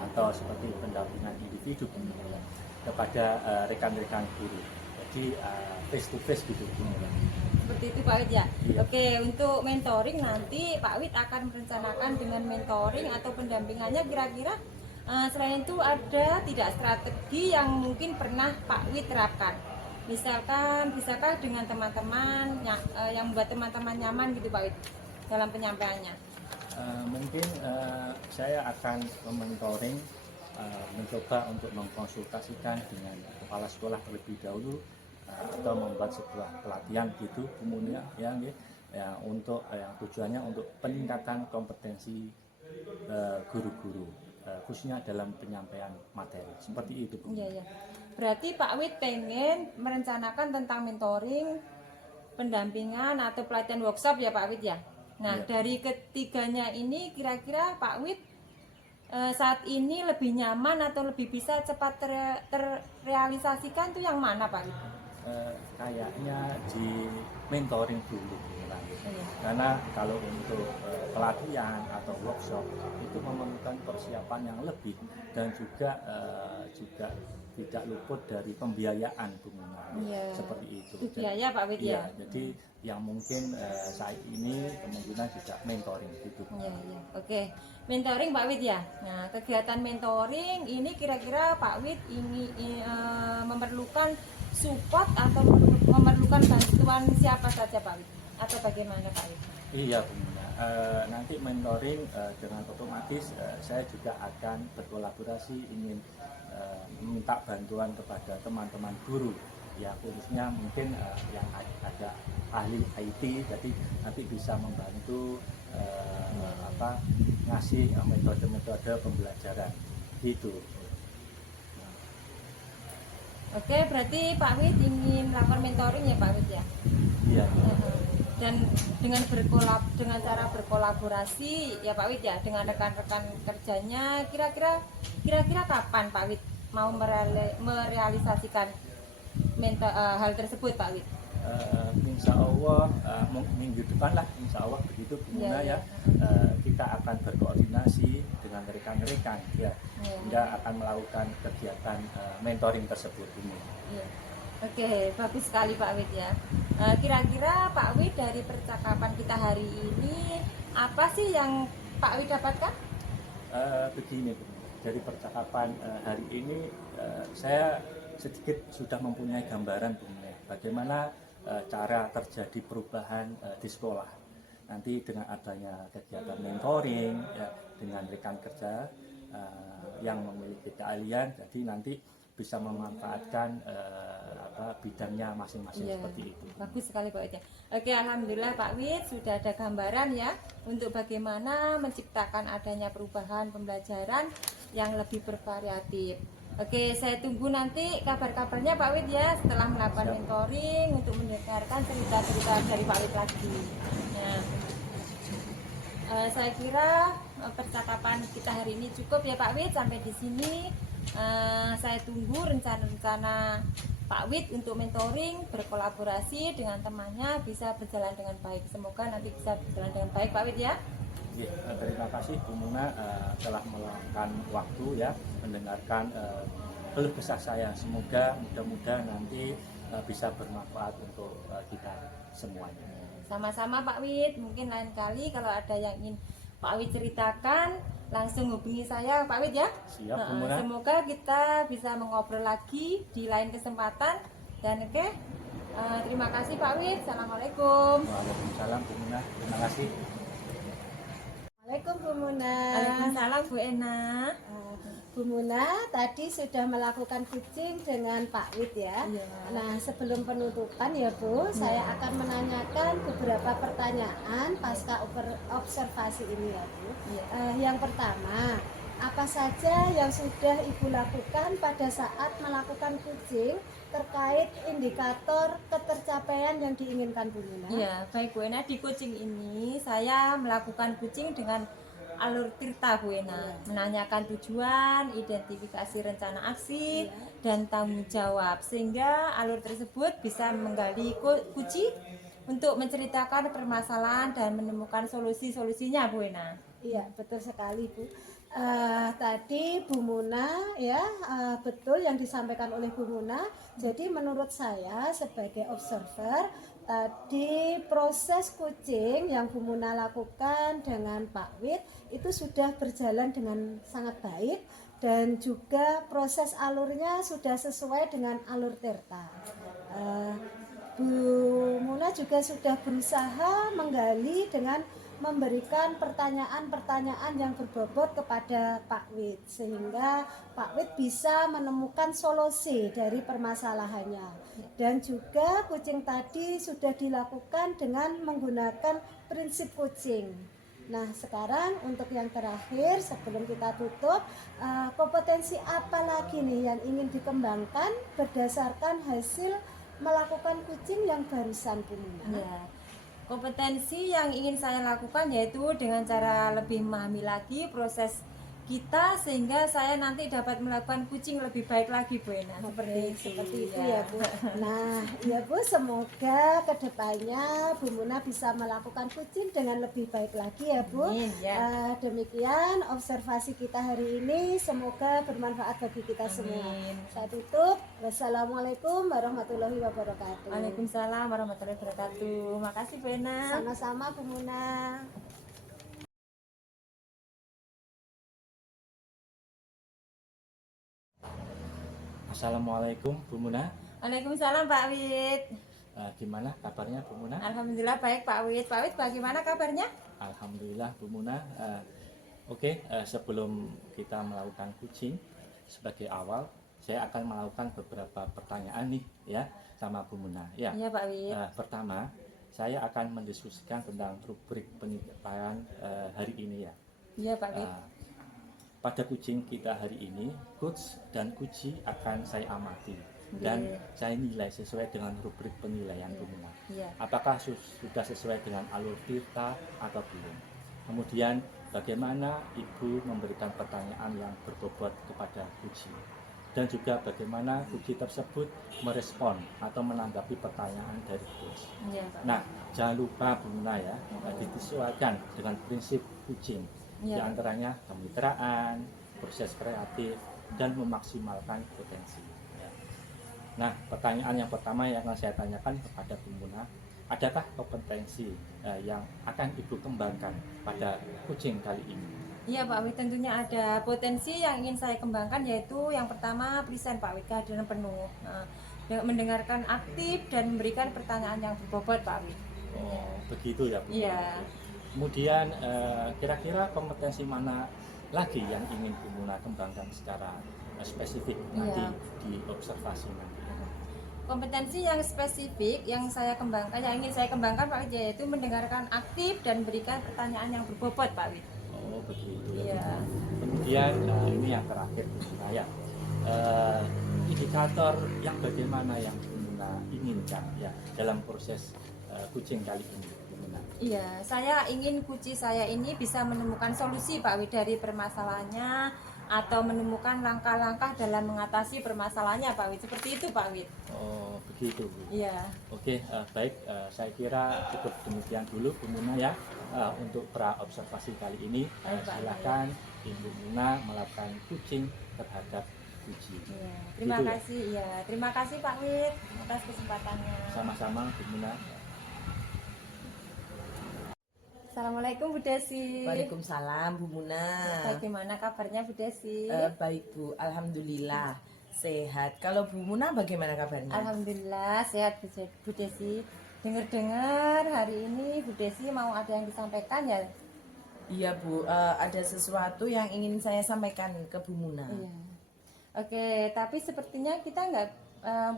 atau seperti pendampingan individu kepada rekan-rekan guru. Jadi face to face gitu. Seperti itu Pak Wid ya. Iya. Oke, untuk mentoring nanti Pak Wid akan merencanakan dengan mentoring atau pendampingannya kira-kira selain itu ada tidak strategi yang mungkin pernah Pak Wid terapkan? Misalkan bisakah dengan teman-teman yang membuat teman-teman nyaman gitu Pak Wid dalam penyampaiannya? Mungkin saya akan mementoring, mencoba untuk mengkonsultasikan dengan kepala sekolah terlebih dahulu, atau membuat sebuah pelatihan gitu kemudian ya untuk yang tujuannya untuk peningkatan kompetensi guru-guru, khususnya dalam penyampaian materi seperti itu Bu. Iya, iya. Berarti Pak Wid pengen merencanakan tentang mentoring, pendampingan atau pelatihan workshop ya Pak Wid ya. Nah dari ketiganya ini kira-kira Pak Wid saat ini lebih nyaman atau lebih bisa cepat terrealisasikan tuh yang mana Pak Wid? Kayaknya di mentoring dulu karena kalau untuk pelatihan atau workshop itu memerlukan persiapan yang lebih dan juga tidak luput dari pembiayaan Bu Muna. Seperti itu. Biaya Pak Wid ya. Jadi yang mungkin saat ini kemungkinan juga mentoring gitu. Iya. Oke, mentoring Pak Wid ya. Nah, kegiatan mentoring ini kira-kira Pak Wid ini memerlukan support atau memerlukan bantuan siapa saja Pak Wid? Atau bagaimana Pak Wid? Iya Bu Muna. nanti mentoring dengan otomatis saya juga akan berkolaborasi ingin meminta bantuan kepada teman-teman guru ya, khususnya mungkin yang ada ahli IT, jadi nanti bisa membantu ngasih metode-metode pembelajaran gitu. Oke, berarti Pak Wid ingin melakukan mentoring ya Pak Wid ya? Iya. Dan dengan cara berkolaborasi ya Pak Wid ya dengan rekan-rekan kerjanya, kira-kira kapan Pak Wid mau merealisasikan hal tersebut Pak Wid? Insya Allah minggu depan lah, Insya Allah begitu Bu Muna ya. Kita akan berkoordinasi dengan rekan-rekan ya, hingga akan melakukan kegiatan mentoring tersebut ini. Ya. Oke, bagus sekali Pak Wid ya. Kira-kira Pak Wid dari percakapan kita hari ini apa sih yang Pak Wid dapatkan? Begini Bu, dari percakapan hari ini saya sedikit sudah mempunyai gambaran Bu Muna, bagaimana cara terjadi perubahan di sekolah. Nanti dengan adanya kegiatan mentoring ya, dengan rekan kerja yang memiliki keahlian, jadi nanti bisa memanfaatkan bidangnya masing-masing seperti itu. Bagus sekali Pak Wid ya. Oke, alhamdulillah Pak Wid sudah ada gambaran ya untuk bagaimana menciptakan adanya perubahan pembelajaran yang lebih bervariatif. Oke, saya tunggu nanti kabar-kabarnya Pak Wid ya setelah melakukan mentoring untuk mendengarkan cerita-cerita dari Pak Wid lagi. Nah, saya kira percakapan kita hari ini cukup ya Pak Wid, sampai di sini. Saya tunggu rencana-rencana Pak Wid untuk mentoring, berkolaborasi dengan temannya bisa berjalan dengan baik. Semoga nanti bisa berjalan dengan baik Pak Wid ya. Ya, terima kasih Bu Muna telah meluangkan waktu ya mendengarkan keluh kesah saya. Semoga mudah-mudahan nanti bisa bermanfaat untuk kita semuanya. Sama-sama Pak Wid, mungkin lain kali kalau ada yang ingin Pak Wid ceritakan langsung hubungi saya Pak Wid ya. Siap Bu Muna. Semoga kita bisa mengobrol lagi di lain kesempatan. Dan oke, terima kasih Pak Wid. Assalamualaikum. Waalaikumsalam Bu Muna. Terima kasih. Assalamualaikum Bu Muna. Waalaikumsalam Bu Ena. Bu Muna tadi sudah melakukan pitching dengan Pak Wid ya. Iya. Nah, sebelum penutupan ya Bu, saya akan menanyakan beberapa pertanyaan pasca observasi ini ya Bu. Iya. Yang pertama, apa saja yang sudah Ibu lakukan pada saat melakukan pitching terkait indikator ketercapaian yang diinginkan Bu Muna? Iya, baik Bu Ena, di coaching ini saya melakukan coaching dengan alur tirta Bu Ena, menanyakan tujuan, identifikasi rencana aksi, dan tanggung jawab, sehingga alur tersebut bisa menggali kunci untuk menceritakan permasalahan dan menemukan solusi-solusinya Bu Ena. Iya, betul sekali Bu. Tadi Bu Muna ya, betul yang disampaikan oleh Bu Muna. Jadi menurut saya sebagai observer, tadi proses coaching yang Bu Muna lakukan dengan Pak Wid itu sudah berjalan dengan sangat baik, dan juga proses alurnya sudah sesuai dengan alur tirta. Bu Muna juga sudah berusaha menggali dengan memberikan pertanyaan-pertanyaan yang berbobot kepada Pak Wid, sehingga Pak Wid bisa menemukan solusi dari permasalahannya. Dan juga coaching tadi sudah dilakukan dengan menggunakan prinsip coaching. Nah, sekarang untuk yang terakhir sebelum kita tutup, kompetensi apa lagi nih yang ingin dikembangkan berdasarkan hasil melakukan coaching yang barusan Bu Muna? Ya. Kompetensi yang ingin saya lakukan yaitu dengan cara lebih memahami lagi proses kita, sehingga saya nanti dapat melakukan coaching lebih baik lagi Bu Ena. Seperti itu ya Bu. Nah ya Bu, semoga kedepannya Bu Muna bisa melakukan coaching dengan lebih baik lagi ya Bu. Amin, ya. Demikian observasi kita hari ini, semoga bermanfaat bagi kita semua. Amin. Saya tutup. Wassalamualaikum warahmatullahi wabarakatuh. Waalaikumsalam warahmatullahi wabarakatuh. Makasih Bu Ena. Sama-sama Bu Muna. Assalamualaikum Bu Muna. Waalaikumsalam Pak Wid. Gimana kabarnya Bu Muna? Alhamdulillah baik Pak Wid. Pak Wid bagaimana kabarnya? Alhamdulillah Bu Muna. Sebelum kita melakukan coaching sebagai awal, saya akan melakukan beberapa pertanyaan nih ya sama Bu Muna. Ya. Iya Pak Wid. Pertama, saya akan mendiskusikan tentang rubrik penilaian hari ini ya. Iya Pak Wid. Pada coaching kita hari ini, coach dan coachee akan saya amati dan saya nilai sesuai dengan rubrik penilaian Bu Muna. Iya. Apakah sudah sesuai dengan alur kita atau belum? Kemudian bagaimana Ibu memberikan pertanyaan yang berbobot kepada coachee, dan juga bagaimana coachee tersebut merespon atau menanggapi pertanyaan dari coach. Iya Pak. Nah, jangan lupa Bu Muna ya, disesuaikan dengan prinsip coaching, di Iya. antaranya kemitraan, proses kreatif, dan memaksimalkan potensi. Ya. Nah, pertanyaan yang pertama yang akan saya tanyakan kepada Bu Muna, adakah kompetensi yang akan Ibu kembangkan pada coaching kali ini? Iya Pak Wid, tentunya ada potensi yang ingin saya kembangkan, yaitu yang pertama present Pak Wid, kehadiran penuh. Nah, mendengarkan aktif dan memberikan pertanyaan yang berbobot Pak Wid. Oh, begitu ya Bu. Iya. Kemudian kira-kira kompetensi mana lagi yang ingin Bu Muna kembangkan secara spesifik nanti di observasi nanti? Kompetensi yang spesifik yang ingin saya kembangkan Pak Wid, yaitu mendengarkan aktif dan memberikan pertanyaan yang berbobot Pak Wid. Oh begitu ya. Iya. Kemudian ini yang terakhir Bu Muna ya. Indikator yang bagaimana yang Bu Muna inginkan ya dalam proses coaching kali ini Bu Muna? Iya, saya ingin coachee saya ini bisa menemukan solusi Pak Wid dari permasalahannya, atau menemukan langkah-langkah dalam mengatasi permasalahannya Pak Wid. Seperti itu Pak Wid. Oh begitu Bu. Iya. Oke, baik, saya kira cukup demikian dulu Bu Muna ya untuk pra observasi kali ini. Baik, Pak. Silakan Ibu Muna melakukan coaching terhadap coachee. Iya. Terima Gitu ya. kasih. Iya, terima kasih Pak Wid atas kesempatannya. Sama-sama Bu Muna. Assalamualaikum Bu Desi. Waalaikumsalam Bu Muna. Bagaimana kabarnya Bu Desi? Baik Bu, alhamdulillah sehat. Kalau Bu Muna bagaimana kabarnya? Alhamdulillah sehat Bu Desi. Dengar-dengar hari ini Bu Desi mau ada yang disampaikan ya? Iya Bu, ada sesuatu yang ingin saya sampaikan ke Bu Muna. Iya. Oke, tapi sepertinya kita nggak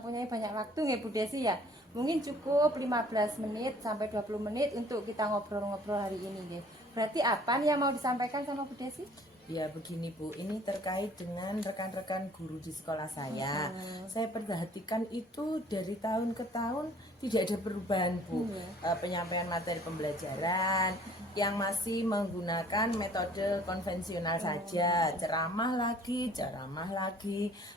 mempunyai banyak waktu ya Bu Desi ya. Mungkin cukup 15 menit sampai 20 menit untuk kita ngobrol-ngobrol hari ini ya. Berarti apa nih yang mau disampaikan sama Bu Desi? Ya begini Bu, ini terkait dengan rekan-rekan guru di sekolah saya. Saya perhatikan itu dari tahun ke tahun tidak ada perubahan Bu. Penyampaian materi pembelajaran yang masih menggunakan metode konvensional saja, ceramah lagi.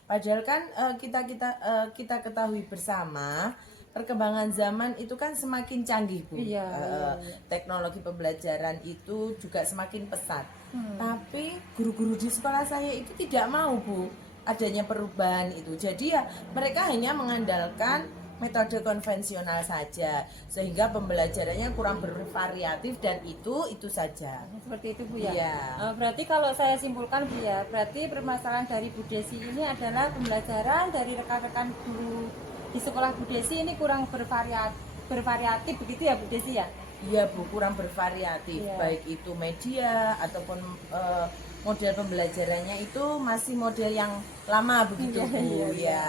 Padahal kan kita ketahui bersama perkembangan zaman itu kan semakin canggih Bu. Iya. Teknologi pembelajaran itu juga semakin pesat. Tapi guru-guru di sekolah saya itu tidak mau Bu adanya perubahan itu. Jadi ya mereka hanya mengandalkan metode konvensional saja, sehingga pembelajarannya kurang bervariatif dan itu saja. Seperti itu Bu ya. Iya. Berarti kalau saya simpulkan Bu ya, berarti permasalahan dari Bu Desi ini adalah pembelajaran dari rekan-rekan guru di sekolah Bu Desi ini kurang bervariatif begitu ya Bu Desi ya? Iya Bu, kurang bervariatif, Iya. baik itu media ataupun model pembelajarannya itu masih model yang lama begitu Iya, Bu. iya, iya. Ya,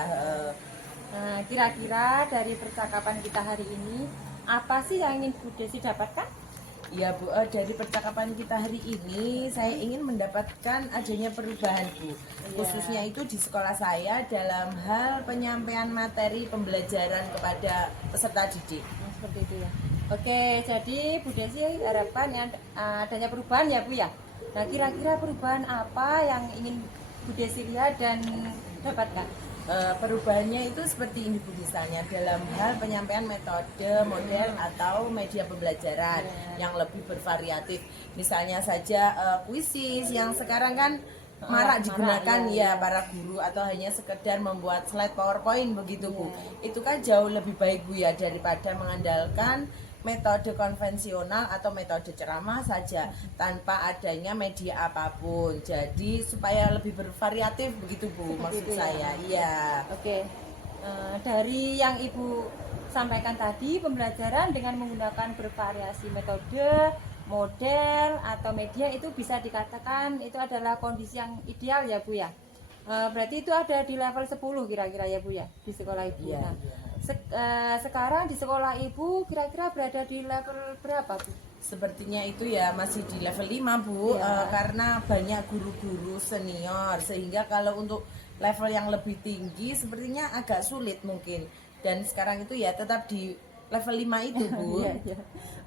Nah, kira-kira dari percakapan kita hari ini apa sih yang ingin Bu Desi dapatkan? ya Bu, dari percakapan kita hari ini saya ingin mendapatkan adanya perubahan Bu, khususnya itu di sekolah saya dalam hal penyampaian materi pembelajaran kepada peserta didik. Seperti itu ya. Oke, jadi Bu Desi harapkan ya, adanya perubahan ya Bu ya. Nah, kira-kira perubahan apa yang ingin Bu Desi lihat dan dapatkan? Perubahannya itu seperti ini Bu, misalnya dalam hal penyampaian metode, model atau media pembelajaran yang lebih bervariatif. Misalnya saja kuisis yang sekarang kan marak digunakan ya para guru, atau hanya sekedar membuat slide PowerPoint begitu Bu. Itu kan jauh lebih baik Bu ya daripada mengandalkan metode konvensional atau metode ceramah saja tanpa adanya media apapun. Jadi supaya lebih bervariatif begitu Bu, maksud itu ya. saya. Iya. Oke, dari yang Ibu sampaikan tadi, pembelajaran dengan menggunakan bervariasi metode model atau media itu bisa dikatakan itu adalah kondisi yang ideal ya Bu ya. Berarti itu ada di level 10 kira-kira ya Bu ya di sekolah Ibu. Iya, Nah, iya. sekarang di sekolah Ibu kira-kira berada di level berapa Bu? Sepertinya itu ya masih di level 5 Bu. Iya. Karena banyak guru-guru senior sehingga kalau untuk level yang lebih tinggi sepertinya agak sulit mungkin. Dan sekarang itu ya tetap di level 5 itu Bu. Iya, iya.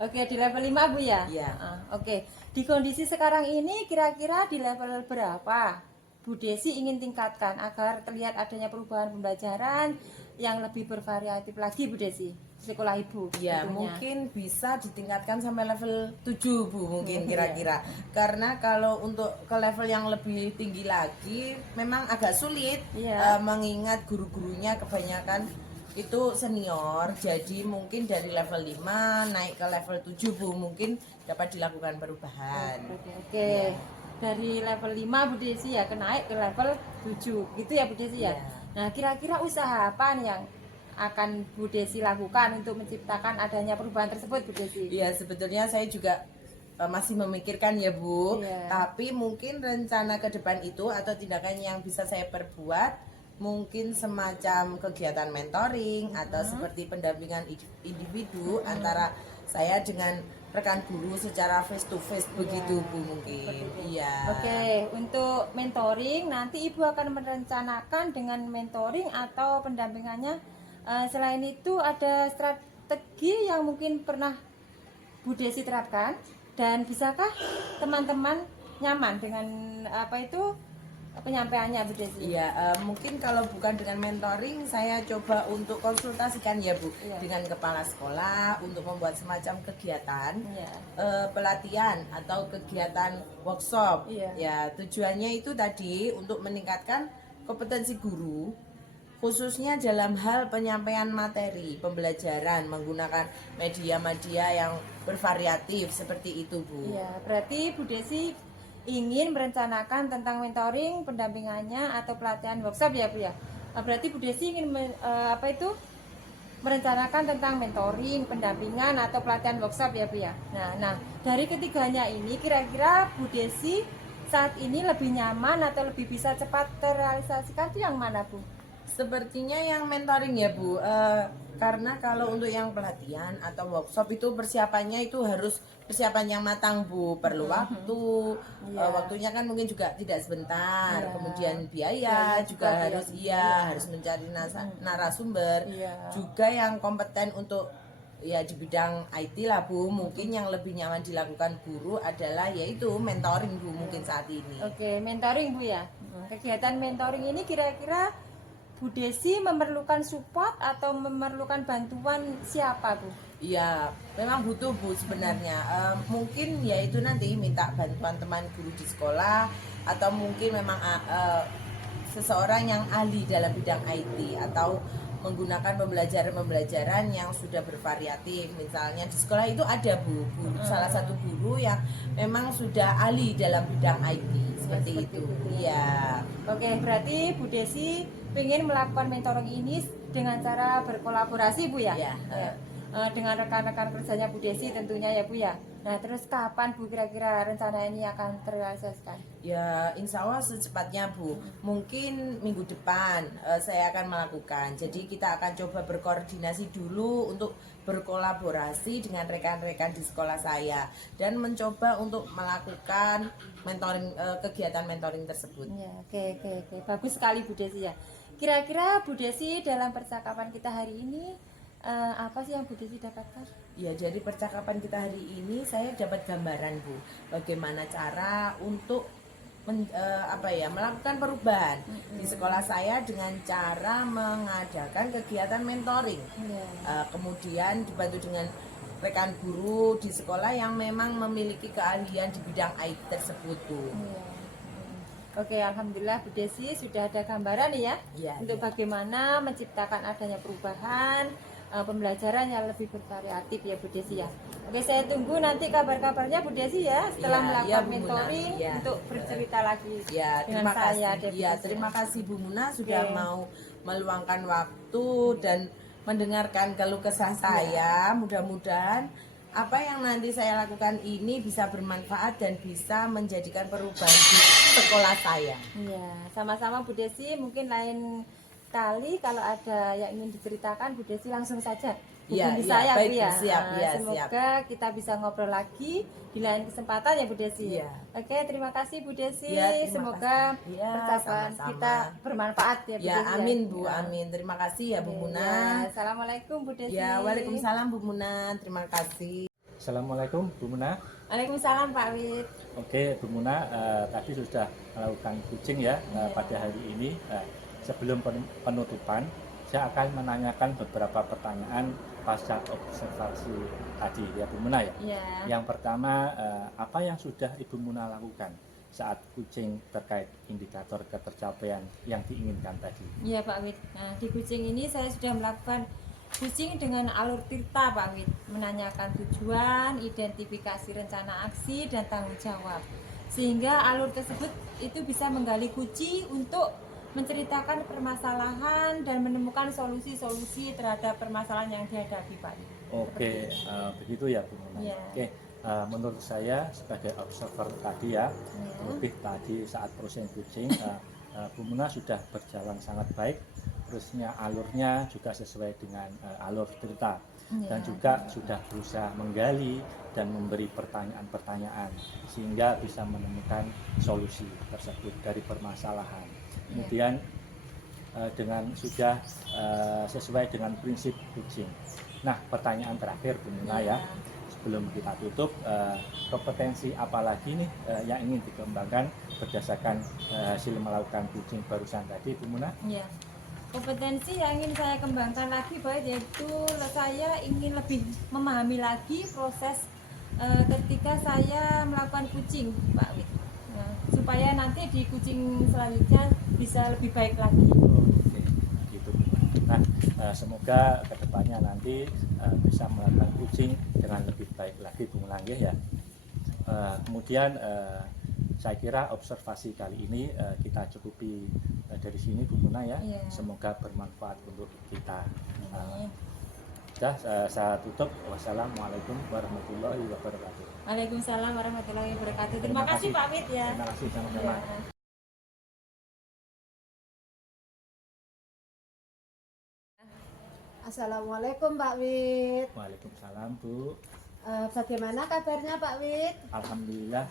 Oke, di level 5 Bu ya? Iya. Oke. Di kondisi sekarang ini kira-kira di level berapa Bu Desi ingin tingkatkan agar terlihat adanya perubahan pembelajaran yang lebih bervariatif lagi Bu Desi di sekolah Ibu? Ya, tentunya. mungkin bisa ditingkatkan sampai level 7 Bu mungkin kira-kira. Karena kalau untuk ke level yang lebih tinggi lagi memang agak sulit Iya. mengingat guru-gurunya kebanyakan itu senior. Jadi mungkin dari level 5 naik ke level 7 Bu mungkin dapat dilakukan perubahan. Oke. Dari level 5 Bu Desi ya naik ke level 7 gitu ya Bu Desi ya. Iya. Nah, kira-kira usaha apa nih yang akan Bu Desi lakukan untuk menciptakan adanya perubahan tersebut Bu Desi? Iya, sebetulnya saya juga masih memikirkan ya Bu. Iya. Tapi mungkin rencana ke depan itu atau tindakan yang bisa saya perbuat mungkin semacam kegiatan mentoring atau seperti pendampingan individu antara saya dengan rekan guru secara face to face begitu Bu mungkin. Iya. Oke, untuk mentoring nanti Ibu akan merencanakan dengan mentoring atau pendampingannya. Selain itu ada strategi yang mungkin pernah Bu Desi terapkan dan bisakah teman-teman nyaman dengan apa itu penyampaiannya Bu Desi? Iya, mungkin kalau bukan dengan mentoring, saya coba untuk konsultasikan ya Bu Iya. dengan kepala sekolah untuk membuat semacam kegiatan Iya. pelatihan atau kegiatan workshop. Iya. Ya, tujuannya itu tadi untuk meningkatkan kompetensi guru, khususnya dalam hal penyampaian materi pembelajaran menggunakan media-media yang bervariatif seperti itu Bu. Iya, berarti Bu Desi ingin merencanakan tentang mentoring, pendampingannya atau pelatihan workshop ya Bu ya. Berarti Bu Desi ingin merencanakan tentang mentoring, pendampingan atau pelatihan workshop ya Bu ya. Nah, dari ketiganya ini kira-kira Bu Desi saat ini lebih nyaman atau lebih bisa cepat terrealisasikan itu yang mana Bu? Sepertinya yang mentoring ya Bu, karena kalau untuk yang pelatihan atau workshop itu persiapannya itu harus persiapan yang matang Bu, perlu waktu, Iya. waktunya kan mungkin juga tidak sebentar, Iya. kemudian Biaya biaya juga juga harus harus mencari narasumber, Iya. juga yang kompeten untuk ya di bidang IT lah Bu, mungkin yang lebih nyaman dilakukan guru adalah yaitu mentoring Bu mungkin saat ini. Oke, mentoring Bu ya. Kegiatan mentoring ini kira-kira Bu Desi memerlukan support atau memerlukan bantuan siapa Bu? Iya, memang butuh Bu sebenarnya. Mungkin ya itu nanti minta bantuan teman guru di sekolah atau mungkin memang seseorang yang ahli dalam bidang IT atau menggunakan pembelajaran yang sudah bervariatif. Misalnya di sekolah itu ada Bu, salah satu guru yang memang sudah ahli dalam bidang IT seperti itu. Iya. Oke, berarti Bu Desi ingin melakukan mentoring ini dengan cara berkolaborasi Bu ya? Iya. Dengan rekan-rekan kerjanya Bu Desi tentunya ya Bu ya. Nah, terus kapan Bu kira-kira rencana ini akan terrealisasikan? Ya, insya Allah secepatnya Bu. Mungkin minggu depan saya akan melakukan. Jadi kita akan coba berkoordinasi dulu untuk berkolaborasi dengan rekan-rekan di sekolah saya dan mencoba untuk melakukan mentoring kegiatan mentoring tersebut. Ya, oke. Bagus sekali Bu Desi ya. Kira-kira Bu Desi dalam percakapan kita hari ini apa sih yang Bu Desi dapatkan? Ya, dari percakapan kita hari ini saya dapat gambaran Bu, bagaimana cara untuk melakukan perubahan di sekolah saya dengan cara mengadakan kegiatan mentoring. Kemudian dibantu dengan rekan guru di sekolah yang memang memiliki keahlian di bidang IT tersebut Bu. Oke, alhamdulillah Bu Desi sudah ada gambaran ya, Iya, untuk iya. bagaimana menciptakan adanya perubahan pembelajaran yang lebih bervariatif ya Bu Desi ya. Oke, saya tunggu nanti kabar-kabarnya Bu Desi ya setelah Iya, melakukan iya, Bu Muna. mentoring Iya. untuk bercerita lagi Ya, dengan terima saya. kasih. Devi Ya, Desi. terima kasih Bu Muna sudah Oke. mau meluangkan waktu dan mendengarkan keluh kesah saya. Mudah-mudahan apa yang nanti saya lakukan ini bisa bermanfaat dan bisa menjadikan perubahan di sekolah saya. Iya, sama-sama Bu Desi. Mungkin lain kali kalau ada yang ingin diceritakan, Bu Desi langsung saja Iya, hubungi iya, saya, baik, Bu ya. siap, iya, Semoga kita bisa ngobrol lagi di lain kesempatan ya Bu Desi. Iya. Oke, terima kasih Bu Desi. Iya, terima Semoga kasih. Iya, percakapan sama-sama. kita bermanfaat ya Bu Ya, Desi. amin Bu, Ya. amin. Terima kasih ya Bu Oke, Muna. ya. Assalamualaikum Bu Desi. Ya, waalaikumsalam Bu Muna. Terima kasih. Assalamualaikum Bu Muna. Waalaikumsalam Pak Wid. Oke Bu Muna, tadi sudah melakukan coaching ya pada hari ini. Sebelum penutupan, saya akan menanyakan beberapa pertanyaan pasca observasi tadi ya Bu Muna ya. Iya. Yang pertama, apa yang sudah Ibu Muna lakukan saat coaching terkait indikator ketercapaian yang diinginkan tadi? Iya Pak Wid. Nah, di kucing ini saya sudah melakukan kucing dengan alur tirta Pak Wid, menanyakan tujuan, identifikasi rencana aksi dan tanggung jawab. Sehingga alur tersebut itu bisa menggali kunci untuk menceritakan permasalahan dan menemukan solusi-solusi terhadap permasalahan yang dihadapi Pak Wid. Oke, begitu ya Bu Muna. Iya. Oke, menurut saya sebagai observer tadi ya, lebih tadi saat proses coaching, Bu Muna sudah berjalan sangat baik. Terusnya alurnya juga sesuai dengan alur cerita dan juga sudah berusaha menggali dan memberi pertanyaan-pertanyaan sehingga bisa menemukan solusi tersebut dari permasalahan. Kemudian dengan sudah sesuai dengan prinsip coaching. Nah, pertanyaan terakhir Bu Muna ya, sebelum kita tutup, kompetensi apa lagi nih yang ingin dikembangkan berdasarkan hasil melakukan coaching barusan tadi Bu Muna? Iya. Kompetensi yang ingin saya kembangkan lagi baik yaitu saya ingin lebih memahami lagi proses ketika saya melakukan kucing Pak Wid. Nah, supaya nanti di kucing selanjutnya bisa lebih baik lagi. Oke, gitu. Nah, semoga kedepannya nanti bisa melakukan coaching dengan lebih baik lagi Bu Muna ya. Kemudian saya kira observasi kali ini kita cukupi dari sini Bu Muna ya. Iya. Semoga bermanfaat untuk kita. Amin. Sudah, saya tutup. Wassalamualaikum warahmatullahi wabarakatuh. Waalaikumsalam warahmatullahi wabarakatuh. Terima kasih Pak Wid ya. Terima kasih sama-sama. Ya. Assalamualaikum Pak Wid. Waalaikumsalam Bu. Bagaimana kabarnya Pak Wid? Alhamdulillah.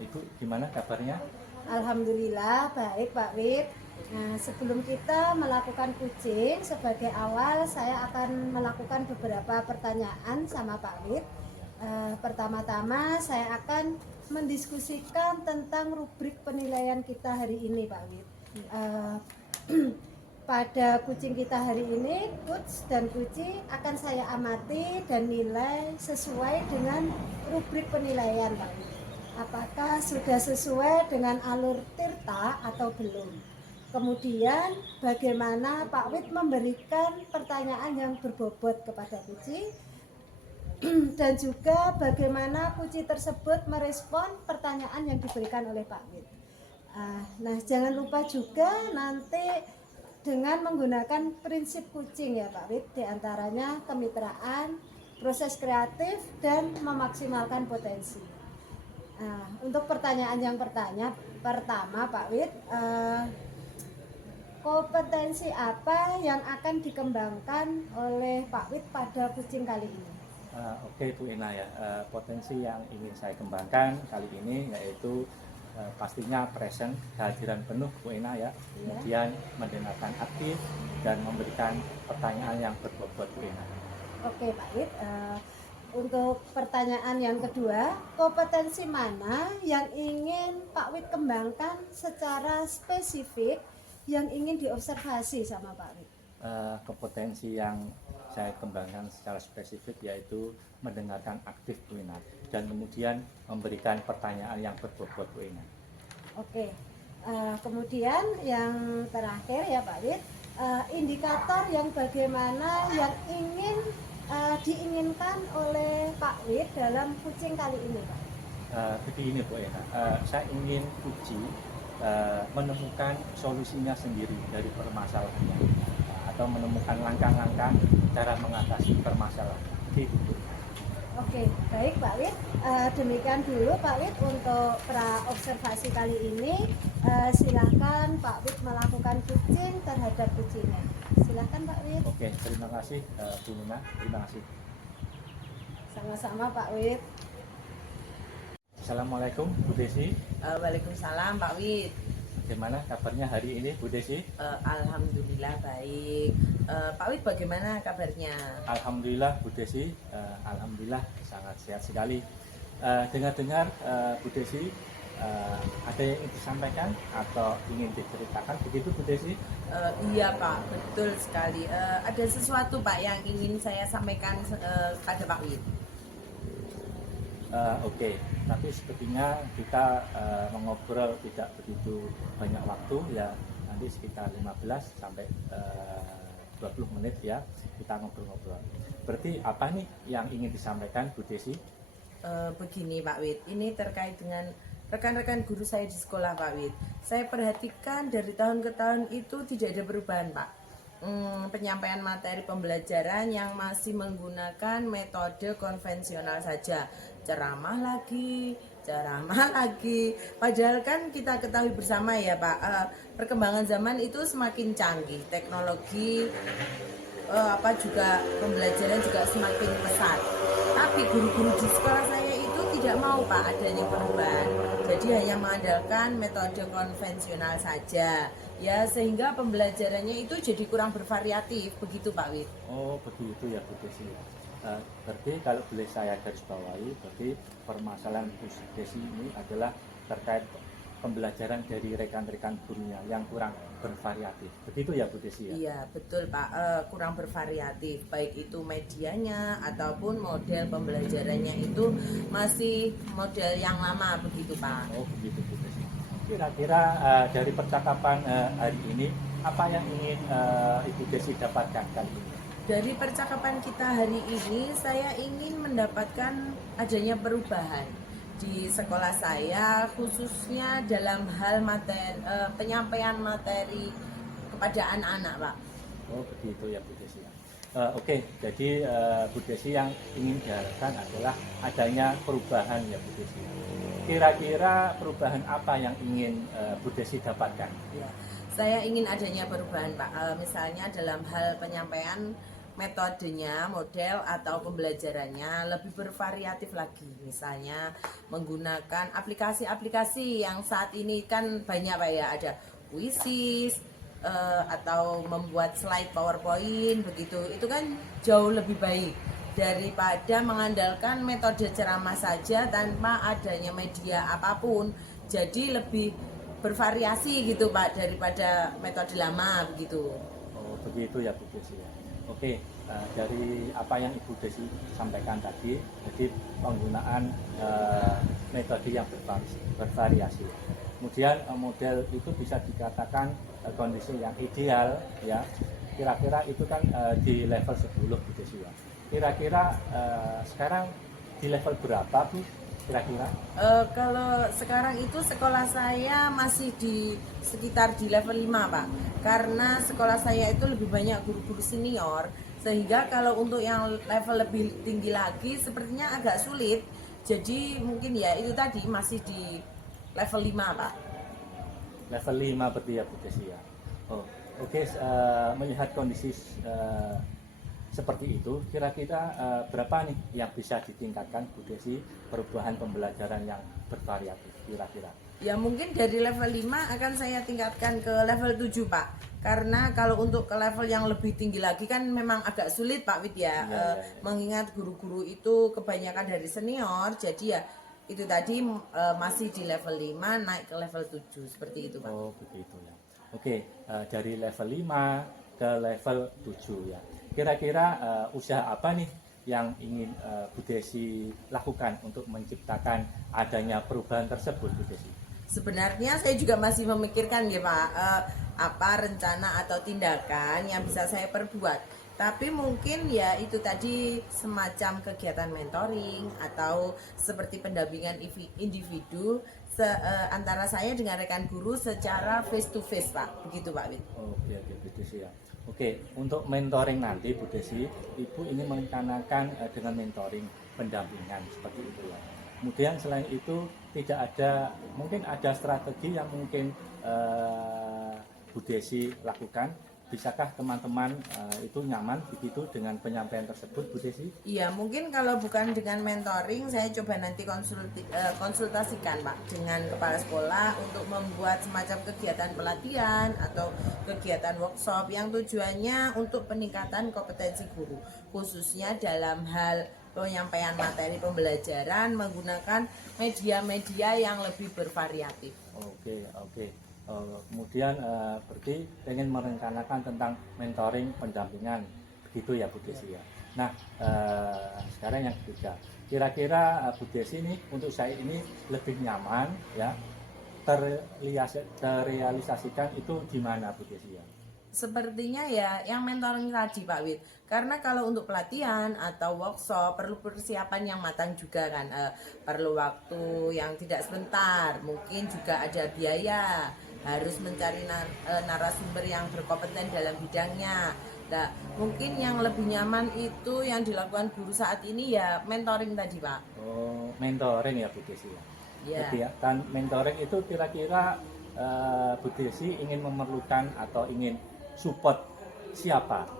Ibu gimana kabarnya? Alhamdulillah baik Pak Wid. Nah, sebelum kita melakukan kucing, sebagai awal saya akan melakukan beberapa pertanyaan sama Pak Wid. Pertama-tama saya akan mendiskusikan tentang rubrik penilaian kita hari ini Pak Wid. Pada kucing kita hari ini, coach dan kucing akan saya amati dan nilai sesuai dengan rubrik penilaian Pak Wid. Apakah sudah sesuai dengan alur tirta atau belum? Kemudian bagaimana Pak Wid memberikan pertanyaan yang berbobot kepada kucing dan juga bagaimana kucing tersebut merespon pertanyaan yang diberikan oleh Pak Wid. Nah, jangan lupa juga nanti dengan menggunakan prinsip kucing ya Pak Wid, diantaranya kemitraan, proses kreatif, dan memaksimalkan potensi. Untuk pertanyaan yang pertama Pak Wid, kompetensi apa yang akan dikembangkan oleh Pak Wid pada kucing kali ini? Oke Bu Ina ya, potensi yang ingin saya kembangkan kali ini yaitu pastinya present, kehadiran penuh Bu Ina ya, kemudian mendengarkan aktif dan memberikan pertanyaan yang berbobot Bu Ina. Oke Pak Wid, untuk pertanyaan yang kedua, kompetensi mana yang ingin Pak Wid kembangkan secara spesifik yang ingin diobservasi sama Pak Wid? Kompetensi yang saya kembangkan secara spesifik yaitu mendengarkan aktif Bu Ina dan kemudian memberikan pertanyaan yang berbobot Bu Ina. Oke, kemudian yang terakhir ya Pak Wid, indikator yang bagaimana yang ingin diinginkan oleh Pak Wid dalam kucing kali ini Pak? Begini Bu Ina, saya ingin kucing menemukan solusinya sendiri dari permasalahannya atau menemukan langkah-langkah cara mengatasi permasalahan. Gitu. Oke, baik Pak Wid. Demikian dulu Pak Wid untuk pra observasi kali ini. Silahkan Pak Wid melakukan kucing terhadap kucingnya. Silahkan Pak Wid. Oke, terima kasih Bu Nuna, terima kasih. Sama-sama Pak Wid. Assalamualaikum Bu Desi. Waalaikumsalam Pak Wid. Bagaimana kabarnya hari ini Bu Desi? Alhamdulillah baik. Pak Wid bagaimana kabarnya? Alhamdulillah Bu Desi, alhamdulillah sangat sehat sekali. Dengar-dengar Bu Desi ada yang ingin disampaikan atau ingin diceritakan begitu Bu Desi? Iya Pak, betul sekali. Ada sesuatu Pak yang ingin saya sampaikan pada Pak Wid. Oke, tapi sepertinya kita mengobrol tidak begitu banyak waktu ya, nanti sekitar 15 sampai 20 menit ya kita ngobrol-ngobrol. Berarti apa nih yang ingin disampaikan Bu Desi? Begini Pak Wid, ini terkait dengan rekan-rekan guru saya di sekolah Pak Wid. Saya perhatikan dari tahun ke tahun itu tidak ada perubahan Pak. Penyampaian materi pembelajaran yang masih menggunakan metode konvensional saja, ceramah lagi. Padahal kan kita ketahui bersama ya Pak, perkembangan zaman itu semakin canggih, teknologi juga pembelajaran juga semakin pesat. Tapi guru-guru di sekolah saya itu tidak mau Pak adanya perubahan. Jadi hanya mengandalkan metode konvensional saja. Ya sehingga pembelajarannya itu jadi kurang bervariatif, begitu Pak Wid. Oh begitu ya Bu Desi. Berarti kalau boleh saya garis bawahi, berarti permasalahan Bu Desi ini adalah terkait pembelajaran dari rekan-rekan gurunya yang kurang bervariatif. Begitu ya Bu Desi ya? Iya betul Pak, kurang bervariatif. Baik itu medianya ataupun model pembelajarannya itu masih model yang lama, begitu Pak. Oh begitu Bu Desi. Kira-kira dari percakapan hari ini apa yang ingin Ibu Desi dapatkan kali ini? Dari percakapan kita hari ini, saya ingin mendapatkan adanya perubahan di sekolah saya, khususnya dalam hal penyampaian materi kepada anak-anak, Pak. Oh begitu ya Bu Desi. Oke, jadi Bu Desi yang ingin diharapkan adalah adanya perubahan ya Bu Desi. Kira-kira perubahan apa yang ingin Bu Desi dapatkan? Ya, saya ingin adanya perubahan Pak. Misalnya dalam hal penyampaian metodenya, model atau pembelajarannya lebih bervariatif lagi. Misalnya menggunakan aplikasi-aplikasi yang saat ini kan banyak Pak ya, ada Quizzes atau membuat slide PowerPoint begitu. Itu kan jauh lebih baik daripada mengandalkan metode ceramah saja tanpa adanya media apapun. Jadi lebih bervariasi gitu Pak daripada metode lama begitu. Oh begitu ya Bu Desi ya. Oke, dari apa yang Ibu Desi sampaikan tadi, jadi penggunaan metode yang bervariasi. Kemudian model itu bisa dikatakan kondisi yang ideal ya. Kira-kira itu kan di level 10 Bu Desi ya. Kira-kira sekarang di level berapa Bu? Kira-kira? Kalau sekarang itu sekolah saya masih di sekitar di level 5 Pak. Karena sekolah saya itu lebih banyak guru-guru senior, sehingga kalau untuk yang level lebih tinggi lagi sepertinya agak sulit. Jadi mungkin ya itu tadi masih di level 5 Pak. Level 5 berarti ya Bu Desi ya. Oh, oke, melihat kondisi seperti itu, kira-kira berapa nih yang bisa ditingkatkan Bu Desi perubahan pembelajaran yang bervariatif kira-kira? Ya mungkin dari level 5 akan saya tingkatkan ke level 7 Pak. Karena kalau untuk ke level yang lebih tinggi lagi kan memang agak sulit Pak Wid ya. Mengingat guru-guru itu kebanyakan dari senior, jadi ya itu tadi masih di level 5 naik ke level 7 seperti itu Pak. Oh begitu ya. Oke, dari level 5 ke level 7 ya. Kira-kira usaha apa nih yang ingin Bu Desi lakukan untuk menciptakan adanya perubahan tersebut Bu Desi? Sebenarnya saya juga masih memikirkan ya Pak, apa rencana atau tindakan yang bisa saya perbuat. Tapi mungkin ya itu tadi semacam kegiatan mentoring atau seperti pendampingan individu antara saya dengan rekan guru secara face to face, Pak. Begitu, Pak Wid. Oke, Bu Desi ya. Oke, untuk mentoring nanti Bu Desi, Ibu ini merencanakan dengan mentoring pendampingan seperti itu ya. Kemudian selain itu tidak ada, mungkin ada strategi yang mungkin Bu Desi lakukan. Bisakah teman-teman itu nyaman begitu dengan penyampaian tersebut, Bu Desi? Iya, mungkin kalau bukan dengan mentoring, saya coba nanti konsultasikan, Pak, dengan kepala sekolah untuk membuat semacam kegiatan pelatihan atau kegiatan workshop yang tujuannya untuk peningkatan kompetensi guru, khususnya dalam hal penyampaian materi pembelajaran menggunakan media-media yang lebih bervariatif. Oke. Kemudian berarti ingin merencanakan tentang mentoring pendampingan begitu ya Bu Desi ya. Nah sekarang yang ketiga, kira-kira Bu Desi ini untuk saya ini lebih nyaman ya terrealisasikan itu di mana Bu Desi ya? Sepertinya ya yang mentoring tadi, Pak Wid. Karena kalau untuk pelatihan atau workshop perlu persiapan yang matang juga kan, perlu waktu yang tidak sebentar, mungkin juga ada biaya, harus mencari narasumber yang berkompeten dalam bidangnya. Nah, mungkin yang lebih nyaman itu yang dilakukan guru saat ini ya mentoring tadi, Pak. Oh, mentoring ya Bu Desi ya. Iya. Jadi ya, dan mentoring itu kira-kira Bu Desi ingin memerlukan atau ingin support siapa?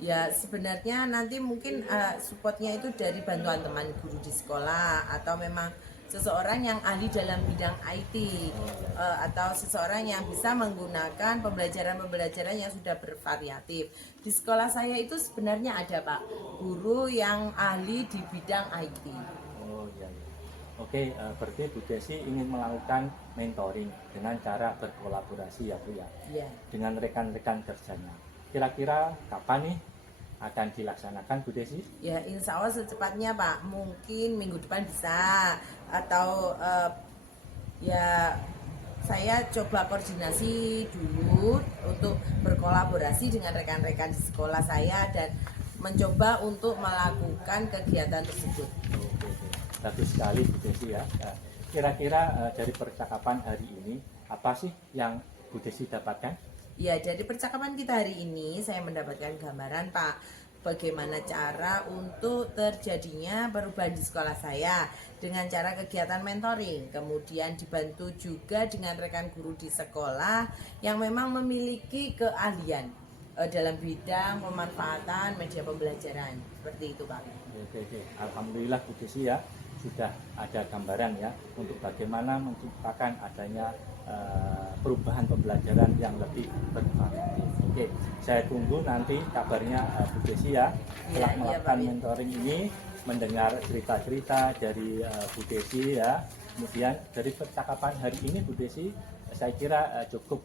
Ya sebenarnya nanti mungkin supportnya itu dari bantuan teman guru di sekolah atau memang seseorang yang ahli dalam bidang IT atau seseorang yang bisa menggunakan pembelajaran yang sudah bervariatif. Di sekolah saya itu sebenarnya ada, Pak, guru yang ahli di bidang IT. Oh iya. Oke, berarti Bu Desi ingin melakukan mentoring dengan cara berkolaborasi ya Bu ya, Iya. dengan rekan-rekan kerjanya. Kira-kira kapan nih akan dilaksanakan Bu Desi? Ya insya Allah secepatnya, Pak. Mungkin minggu depan bisa atau ya saya coba koordinasi dulu untuk berkolaborasi dengan rekan-rekan di sekolah saya dan mencoba untuk melakukan kegiatan tersebut. Oke. Bagus sekali Bu Desi ya. Kira-kira dari percakapan hari ini apa sih yang Bu Desi dapatkan? Ya, dari percakapan kita hari ini saya mendapatkan gambaran, Pak, bagaimana cara untuk terjadinya perubahan di sekolah saya dengan cara kegiatan mentoring, kemudian dibantu juga dengan rekan guru di sekolah yang memang memiliki keahlian dalam bidang pemanfaatan media pembelajaran. Seperti itu, Pak. Oke. Alhamdulillah Bu Desi ya, sudah ada gambaran ya untuk bagaimana menciptakan adanya perubahan pembelajaran yang lebih bervariatif. Oke, saya tunggu nanti kabarnya Bu Desi ya setelah melakukan mentoring ini, mendengar cerita-cerita dari Bu Desi ya. Kemudian dari percakapan hari ini Bu Desi, saya kira cukup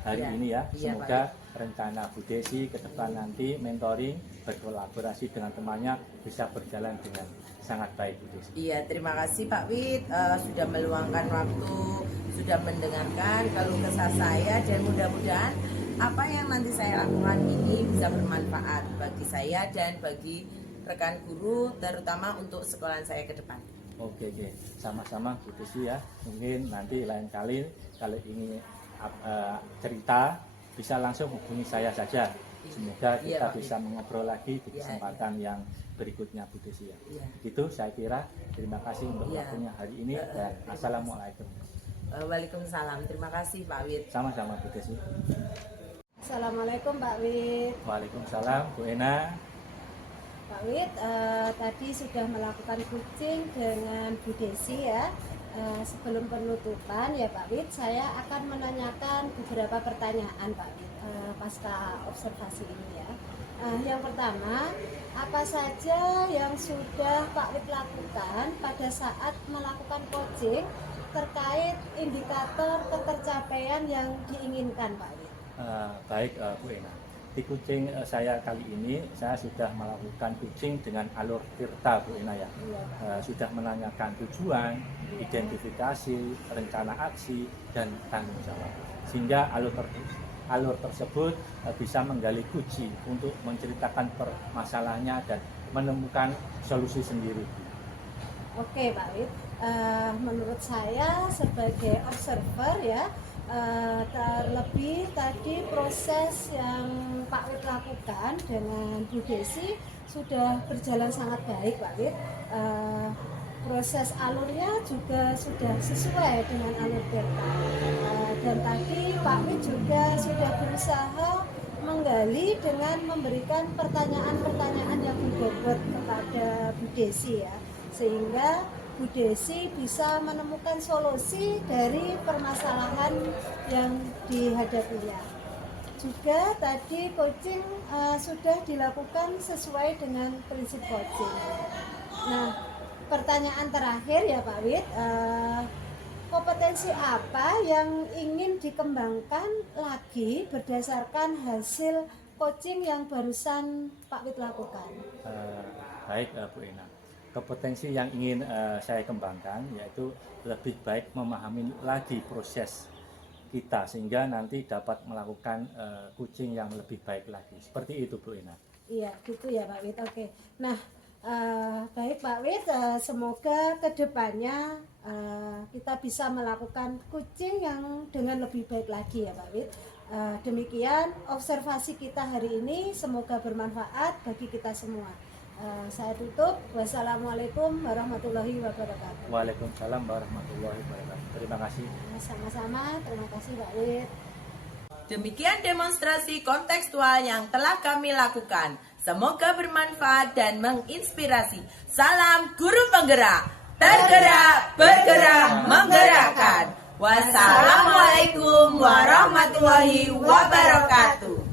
hari ini ya. Semoga rencana Bu Desi ke depan nanti mentoring berkolaborasi dengan temannya bisa berjalan dengan sangat baik Bu Desi. Iya, terima kasih Pak Wid sudah meluangkan waktu, sudah mendengarkan keluh kesah saya dan mudah-mudahan apa yang nanti saya lakukan ini bisa bermanfaat bagi saya dan bagi rekan guru, terutama untuk sekolahan saya ke depan. Oke, sama-sama Bu Desi ya. Mungkin nanti lain kali kalau ini cerita bisa langsung hubungi saya saja. Semoga kita bisa mengobrol lagi di kesempatan yang berikutnya Bu Desi ya. Itu saya kira. Terima kasih untuk waktunya hari ini dan assalamualaikum. Waalaikumsalam. Terima kasih Pak Wid. Sama-sama Bu Desi. Assalamualaikum Pak Wid. Waalaikumsalam Bu Ena. Pak Wid tadi sudah melakukan coaching dengan Bu Desi ya. Sebelum penutupan ya Pak Wid, saya akan menanyakan beberapa pertanyaan Pak Wid pasca observasi ini ya. Yang pertama, apa saja yang sudah Pak Wid lakukan pada saat melakukan coaching terkait indikator ketercapaian yang diinginkan Pak Wid? Baik Bu Ena. Di coaching saya kali ini saya sudah melakukan coaching dengan alur Tirta Bu Ena ya. Sudah menanyakan tujuan, identifikasi, rencana aksi dan tanggung jawab. Sehingga alur tersebut bisa menggali kunci untuk menceritakan permasalahannya dan menemukan solusi sendiri. Oke Pak Wid. Menurut saya sebagai observer ya, terlebih tadi proses yang Pak Wid lakukan dengan Bu Desi sudah berjalan sangat baik, Pak Wid. Proses alurnya juga sudah sesuai dengan alur beta. Dan tadi Pak Wid juga sudah berusaha menggali dengan memberikan pertanyaan-pertanyaan yang berbobot kepada Bu Desi ya, sehingga Bu Desi bisa menemukan solusi dari permasalahan yang dihadapinya. Juga tadi coaching sudah dilakukan sesuai dengan prinsip coaching. Nah, pertanyaan terakhir ya Pak Wid, kompetensi apa yang ingin dikembangkan lagi berdasarkan hasil coaching yang barusan Pak Wid lakukan? Baik Bu Ina. Kompetensi yang ingin saya kembangkan yaitu lebih baik memahami lagi proses kita sehingga nanti dapat melakukan coaching yang lebih baik lagi. Seperti itu Bu Ina. Iya, gitu ya Pak Wid. Oke. Nah, baik Pak Wid, semoga kedepannya kita bisa melakukan coaching yang dengan lebih baik lagi ya Pak Wid. Demikian observasi kita hari ini, semoga bermanfaat bagi kita semua. Saya tutup. Wassalamualaikum warahmatullahi wabarakatuh. Waalaikumsalam warahmatullahi wabarakatuh. Terima kasih. Sama-sama, terima kasih Pak Wid. Demikian demonstrasi kontekstual yang telah kami lakukan. Semoga bermanfaat dan menginspirasi. Salam guru penggerak, tergerak, bergerak, menggerakkan. Wassalamualaikum warahmatullahi wabarakatuh.